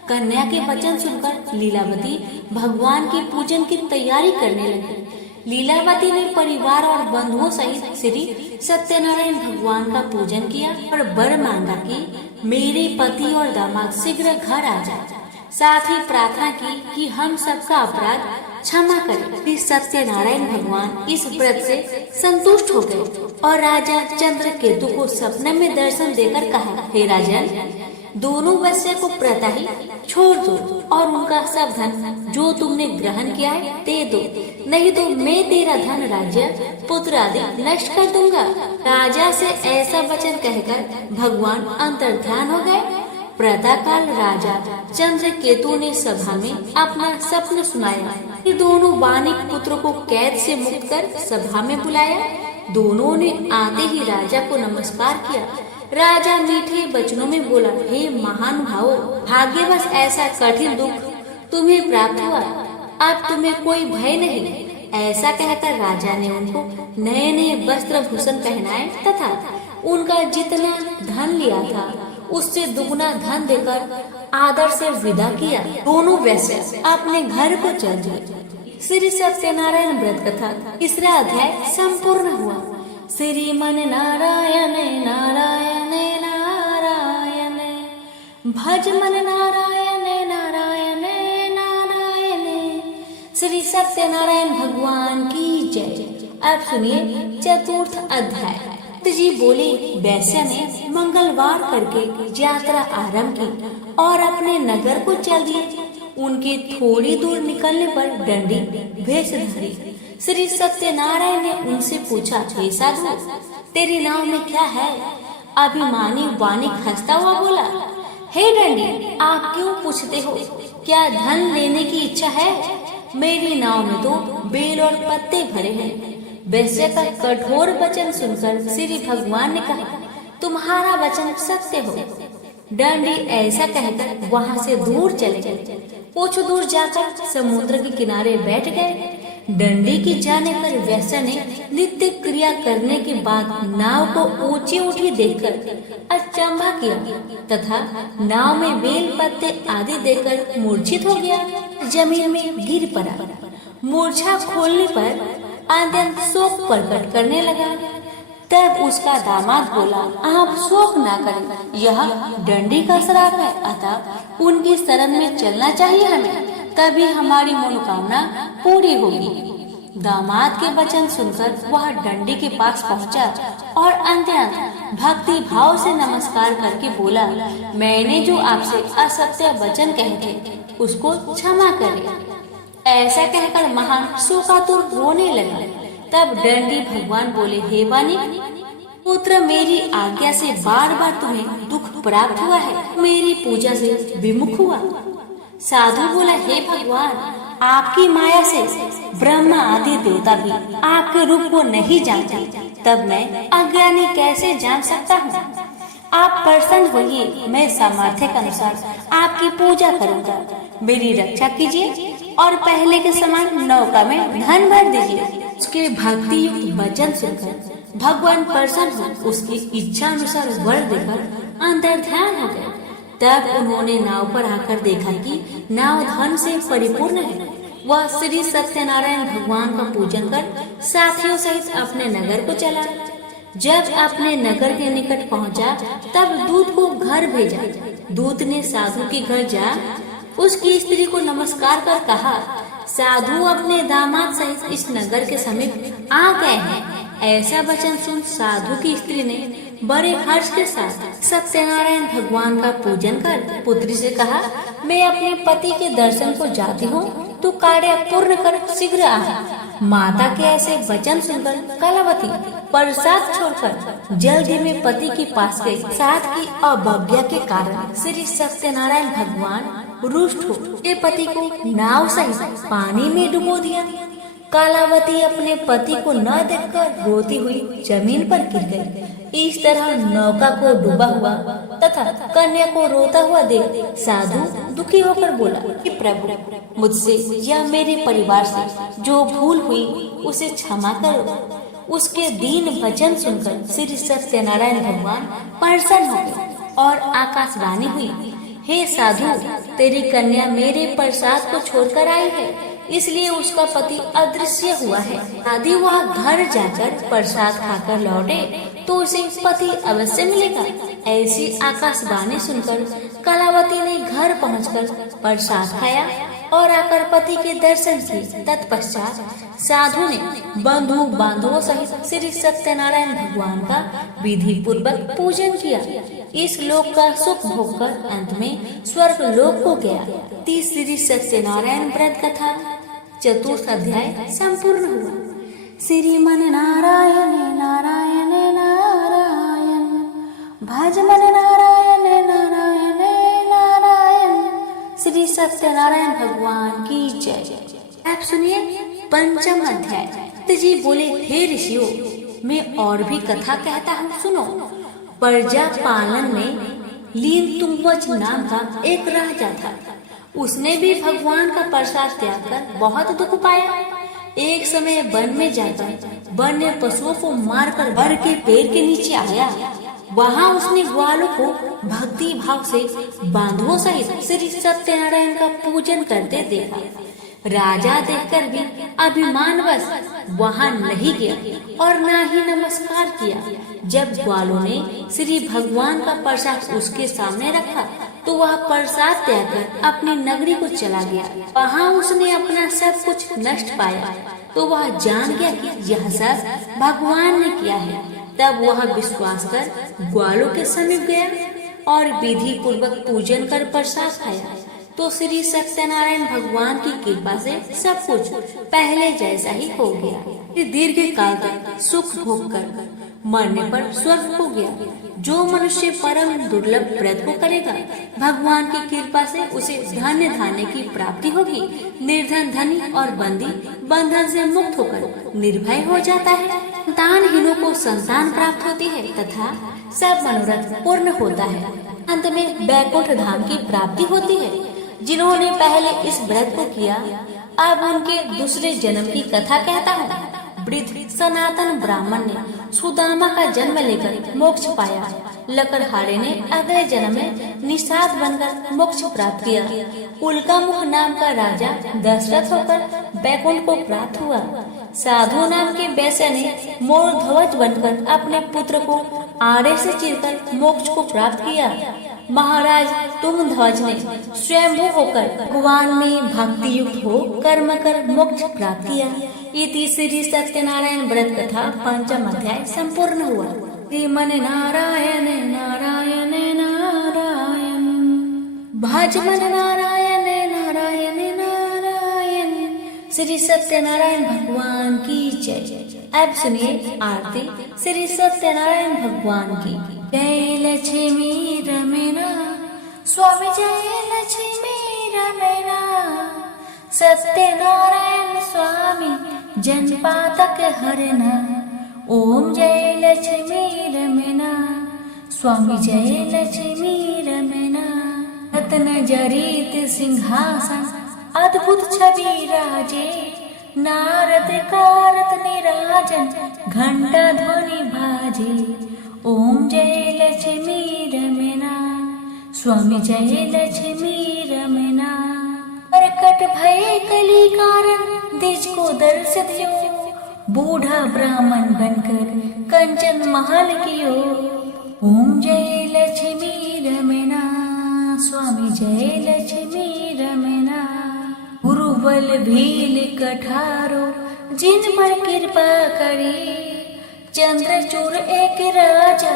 कन्या के वचन सुनकर लीलावती भगवान के पूजन की तैयारी करने लगी। लीलावती ने परिवार और बंधुओं सहित श्री सत्यनारायण भगवान का पूजन किया और वर मांगा कि मेरे पति और दामाद शीघ्र घर आ जाए। साथ ही प्रार्थना की कि हम सबका अपराध क्षमा करें। श्री सत्यनारायण भगवान इस व्रत से संतुष्ट हो गए और राजा चंद्रकेतु को सपने में दर्शन देकर कहा, हे राजन, दोनों वैश्य को प्रता ही छोड़ दो और उनका सब धन जो तुमने ग्रहण किया है दे दो, नहीं तो मैं तेरा धन, राज्य, पुत्र आदि नष्ट कर दूंगा। राजा से ऐसा वचन कहकर भगवान अंतर्ध्यान हो गए। प्रातःकाल राजा चंद्रकेतु ने सभा में अपना सपना सुनाया। फिर दोनों वानिक पुत्रों को कैद से मुक्त कर सभा में बुलाया। दोनों ने आते ही राजा को नमस्कार किया। राजा मीठे वचनों में बोला, हे महान भाव, भाग्यवश ऐसा कठिन दुख तुम्हें प्राप्त हुआ, अब तुम्हें कोई भय नहीं। ऐसा कहकर राजा ने उनको नए नए वस्त्र भूषण पहनाए तथा उनका जितना धन लिया था उससे दुगुना धन देकर आदर से विदा किया। दोनों वैश्य अपने घर को चल दिए। श्री सत्यनारायण व्रत कथा तीसरा अध्याय संपूर्ण हुआ। श्रीमन नारायण नारायण नारायण, भज मन नारायण नारायण नारायण। श्री सत्यनारायण भगवान की जय। अब सुनिए चतुर्थ अध्याय। जी बोली, वैश्य ने मंगलवार करके यात्रा आरंभ की और अपने नगर को चल दिए। उनके थोड़ी दूर निकलने पर डंडी भेषधारी श्री सत्यनारायण ने उनसे पूछा, हे साधु, तेरे नाम में क्या है? अभिमानी वानिक हंसता हुआ बोला, हे डंडी, आप क्यों पूछते हो? क्या धन लेने की इच्छा है? मेरी नाव में तो बेल और पत्ते भरे हैं। वैश्य का कठोर वचन सुनकर श्री भगवान ने कहा, तुम्हारा वचन सत्य हो। डंडी ऐसा कहकर वहाँ से दूर चले गए। कुछ दूर जाकर समुद्र के किनारे बैठ गए। डंडी के जाने पर वैश्य ने नित्य क्रिया करने के बाद नाव को ऊंची उठी देखकर अचंभा किया तथा नाव में बेल पत्ते आदि देखकर मूर्छित हो गया, जमीन में गिर पड़ा। मूर्छा खोलने पर अत्यंत शोक प्रकट करने लगा। तब उसका दामाद बोला, आप शोक ना करें, यह डंडी का श्राप है, अतः उनकी शरण में चलना चाहिए हमें, तभी हमारी मनोकामना पूरी होगी। दामाद के वचन सुनकर वह डंडी के पास पहुंचा और अत्यंत भक्ति भाव से नमस्कार करके बोला, मैंने जो आपसे असत्य वचन कहे थे उसको क्षमा करें। ऐसा कहकर महान शोकातुर रोने लगा। तब डंडी भगवान बोले, हे वानिक पुत्र, मेरी आज्ञा से बार बार तुम्हें दुख प्राप्त हुआ है, मेरी पूजा से विमुख हुआ। साधु बोला, हे भगवान, आपकी माया से ब्रह्मा आदि देवता भी आपके रूप को नहीं जानते, तब मैं अज्ञानी कैसे जान सकता हूँ। आप प्रसन्न होइए, मैं सामर्थ्य के अनुसार आपकी पूजा करूँगा। मेरी रक्षा कीजिए और पहले के समान नौका में धन भर दीजिए। उसके भक्ति युक्त वचन सुनकर भगवान प्रसन्न हो उसकी इच्छा अनुसार वर देकर अंतर ध्यान हो गए। तब उन्होंने नाव पर आकर देखा कि नाव धन से परिपूर्ण है। वह श्री सत्यनारायण भगवान का पूजन कर साथियों सहित अपने नगर को चला। जब अपने नगर के निकट पहुंचा, तब दूत को घर भेजा। दूत ने साधु के घर जा उसकी स्त्री को नमस्कार कर कहा, साधु अपने दामाद सहित इस नगर के समीप आ गए हैं। ऐसा वचन सुन साधु की स्त्री ने बड़े हर्ष के साथ सत्यनारायण भगवान का पूजन कर पुत्री से कहा, मैं अपने पति के दर्शन को जाती हूँ, तू कार्य पूर्ण कर शीघ्र आ। माता के ऐसे वचन सुनकर कलावती प्रसाद छोड़कर जल्दी में पति के पास गई। साथ की अवज्ञा के कारण श्री सत्यनारायण भगवान रुष्ट हो के पति को नाव सहित पानी में डुबो दिया। कालावती अपने पति को न देखकर रोती हुई जमीन पर गिर गई। इस तरह नौका को डूबा हुआ तथा कन्या को रोता हुआ देख साधु दुखी होकर बोला कि प्रभु, मुझसे या मेरे परिवार से जो भूल हुई उसे क्षमा करो। उसके दीन वचन सुनकर श्री सत्यनारायण भगवान प्रसन्न हो गए और आकाशवाणी हुई, हे साधु, तेरी कन्या मेरे प्रसाद को छोड़कर आई है, इसलिए उसका पति अदृश्य हुआ है। यदि वह घर जाकर प्रसाद खाकर लौटे तो उसे पति अवश्य मिलेगा। ऐसी आकाशवाणी सुनकर कलावती ने घर पहुंचकर प्रसाद खाया और आकर पति के दर्शन किए। तत्पश्चात साधु ने बंधु बांधवों सहित श्री सत्यनारायण भगवान का विधि पूर्वक पूजन किया। इस लोक का सुख भोग कर अंत में स्वर्ग लोक को गया। तीसरी सत्यनारायण व्रत कथा चतुर्थ अध्याय संपूर्ण हुआ। श्रीमन नारायण नारायण नारायण, भज मन नारायण नारायण नारायण। श्री सत्यनारायण भगवान की जय। आप सुनिए पंचम अध्याय। जी बोले, हे ऋषियों, मैं और भी कथा कहता हूँ, सुनो। प्रजा पालन में लीन तुंगवच नाम का एक राजा था। उसने भी भगवान का प्रसाद त्याग कर बहुत दुख पाया। एक समय वन में जाकर वन्य पशुओं को मारकर बर के पेड़ के नीचे आया। वहाँ उसने ग्वालों को भक्ति भाव से बांधवों सहित श्री सत्यनारायण का पूजन करते देखा। राजा देखकर भी अभिमानवश वहाँ नहीं गया और न ही नमस्कार किया। जब ग्वालों ने श्री भगवान का प्रसाद उसके सामने रखा तो वह प्रसाद त्याग कर अपनी नगरी को चला गया। वहाँ उसने अपना सब कुछ नष्ट पाया तो वह जान गया कि यह सब भगवान ने किया है। तब वह विश्वास कर ग्वालों के समीप गया और विधि पूर्वक पूजन कर प्रसाद खाया तो श्री सत्यनारायण भगवान की कृपा से सब कुछ पहले जैसा ही हो गया। दीर्घ काल तक सुख भोग कर मरने पर स्वर्ग को गया। जो मनुष्य परम दुर्लभ व्रत को करेगा, भगवान की कृपा से उसे धन्य धान्य की प्राप्ति होगी। निर्धन धनी और बंदी बंधन से मुक्त होकर निर्भय हो जाता है। संतानहीनों को संतान प्राप्त होती है तथा सब मनोरथ पूर्ण होता है। अंत में बैकुंठ धाम की प्राप्ति होती है। जिन्होंने पहले इस व्रत को किया, अब उनके दूसरे जन्म की कथा कहता हूँ। वृद्ध सनातन ब्राह्मण ने सुदामा का जन्म लेकर मोक्ष पाया। लकड़हारे ने अगले जन्म में निषाद बनकर मोक्ष प्राप्त किया। उल्कामुख नाम का राजा दशरथ होकर बैकुंठ को प्राप्त हुआ। साधु नाम के वैश्य ने मोर ध्वज बनकर अपने पुत्र को आड़े से चीरकर मोक्ष को प्राप्त किया। महाराज तुम ध्वज ने स्वयंभू होकर भगवान में भक्ति युक्त हो कर्म कर मोक्ष प्राप्त किया। इति श्री सत्यनारायण व्रत कथा पंचम अध्याय संपूर्ण हुआ। श्रीमन नारायण नारायण नारायण, भज मन नारायण नारायण नारायण। श्री सत्यनारायण भगवान की जय। अब सुनिए आरती श्री सत्यनारायण भगवान की। जय लक्ष्मी रमना स्वामी, जय लक्ष्मी रमना। सत्यनारायण स्वामी जनपातक हरना। ओम जय लक्ष्मी रमना। स्वामी जय लक्ष्मी रमना। रत्न जड़ित सिंहासन अद्भुत छवि राजे। नारद कारत निराजन घंटा ध्वनि बाजे। ओम जय लक्ष्मी रमना। स्वामी जय लक्ष्मी रमना। प्रकट भय कली कारण द्विज को दर्श दियो। बूढ़ा ब्राह्मण बनकर कंचन महल कियो। ओम जय लक्ष्मी रमना। स्वामी जय लक्ष्मी रमना। गुरुबल भील कठारो जिन पर कृपा करी। चंद्रचूड़ एक राजा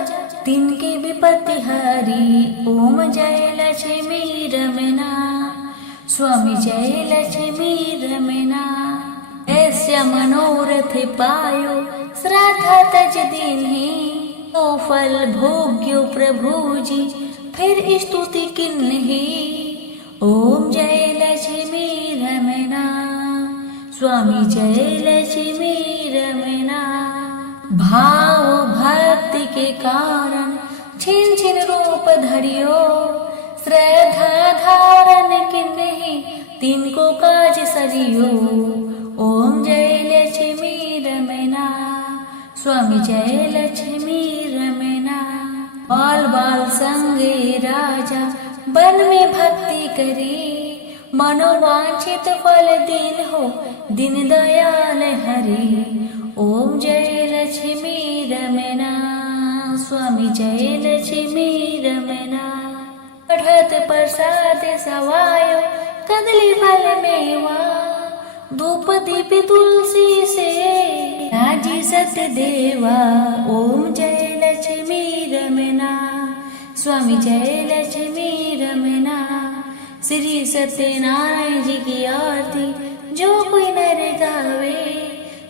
तिनके विपत्ति हारी। ओम जय लक्ष्मी रमना। स्वामी जय लक्ष्मी रमना। ऐस्य मनोरथ पायो श्रद्धा तज दीन्ही। तो फल भोग्यो प्रभु जी फिर स्तुति किन्ही। ओम जय लक्ष्मी रमना। स्वामी जय लक्ष्मी रमना। भाव भक्ति के कारण छिन छिन रूप धरियो। श्रद्धा धारण किन्ही तिनको काज सरियो। ओम जय लक्ष्मी रमना। स्वामी जय लक्ष्मी रमना। बाल बाल संगे राजा वन में भक्ति करी। मनोवांछित फल दीन हो दीन दयाल हरि। ओम जय लक्ष्मी रमना। स्वामी जय लक्ष्मी रमना। बढ़त प्रसाद सवायो कदली फल मेवा। धूप दीप तुलसी से राजी सत्य देवा। ओम जय लक्ष्मी रमना। स्वामी जय लक्ष्मी रमना। श्री सत्यनारायण जी की आरती जो कोई नर गावे।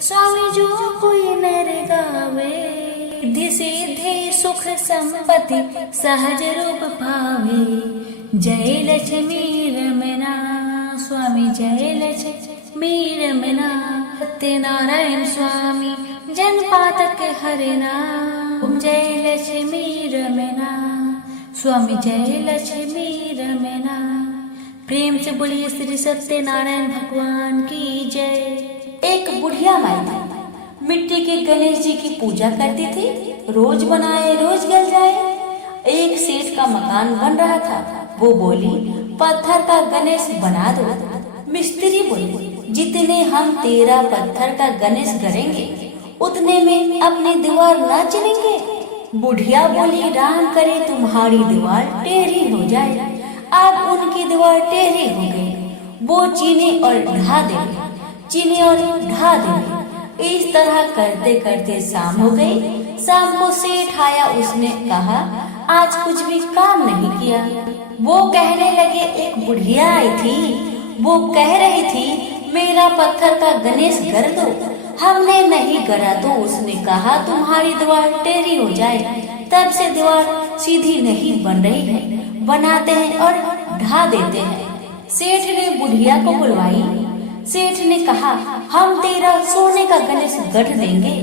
स्वामी जो कोई नर गावे। रिद्धि सिद्धि सुख संपत्ति सहज रूप पावे। जय लक्ष्मी रमना। स्वामी जय लक्ष्मी रमना। सत्यनारायण स्वामी जनपातक हरना। ओम जय लक्ष्मी रमना। स्वामी जय लक्ष्मी रमना। प्रेम से बोलिए श्री सत्यनारायण भगवान की जय। एक बुढ़िया माई थी। मिट्टी के गणेश जी की पूजा करती थी। रोज बनाए रोज गल जाए। एक सेठ का मकान बन रहा था। वो बोली पत्थर का गणेश बना दो। मिस्त्री बोले जितने हम तेरा पत्थर का गणेश करेंगे उतने में अपनी दीवार ना चलेंगे। बुढ़िया बोली राम करे तुम्हारी दीवार टेढ़ी हो जाए। अब उनकी दीवार टेढ़ी हो गई। वो चीनी और ढा देंगे, चीनी और ढा देंगे। इस तरह करते करते शाम हो गई। शाम को सेठ आया। उसने कहा आज कुछ भी काम नहीं किया। वो कहने लगे एक बुढ़िया आई थी। वो कह रही थी मेरा पत्थर का गणेश कर दो। हमने नहीं करा तो उसने कहा तुम्हारी दीवार टेढ़ी हो जाए। तब से दीवार सीधी नहीं बन रही है। बनाते हैं और ढा देते हैं। सेठ ने बुढ़िया को बुलवाई। सेठ ने कहा हम तेरा सोने का गणेश गढ़ देंगे।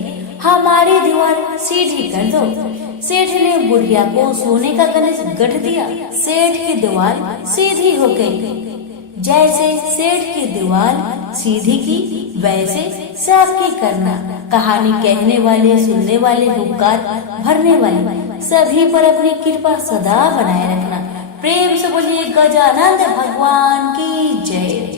हमारी दीवार सीधी कर दो। सेठ ने बुढ़िया को सोने का गणेश गढ़ दिया। सेठ की दीवार सीधी हो गई। जैसे सेठ की दीवार सीधी की वैसे सबकी करना। कहानी कहने वाले, सुनने वाले, उपकार भरने वाले सभी पर अपनी कृपा सदा बनाए रखना। प्रेम से बोलिए गजानंद भगवान की जय।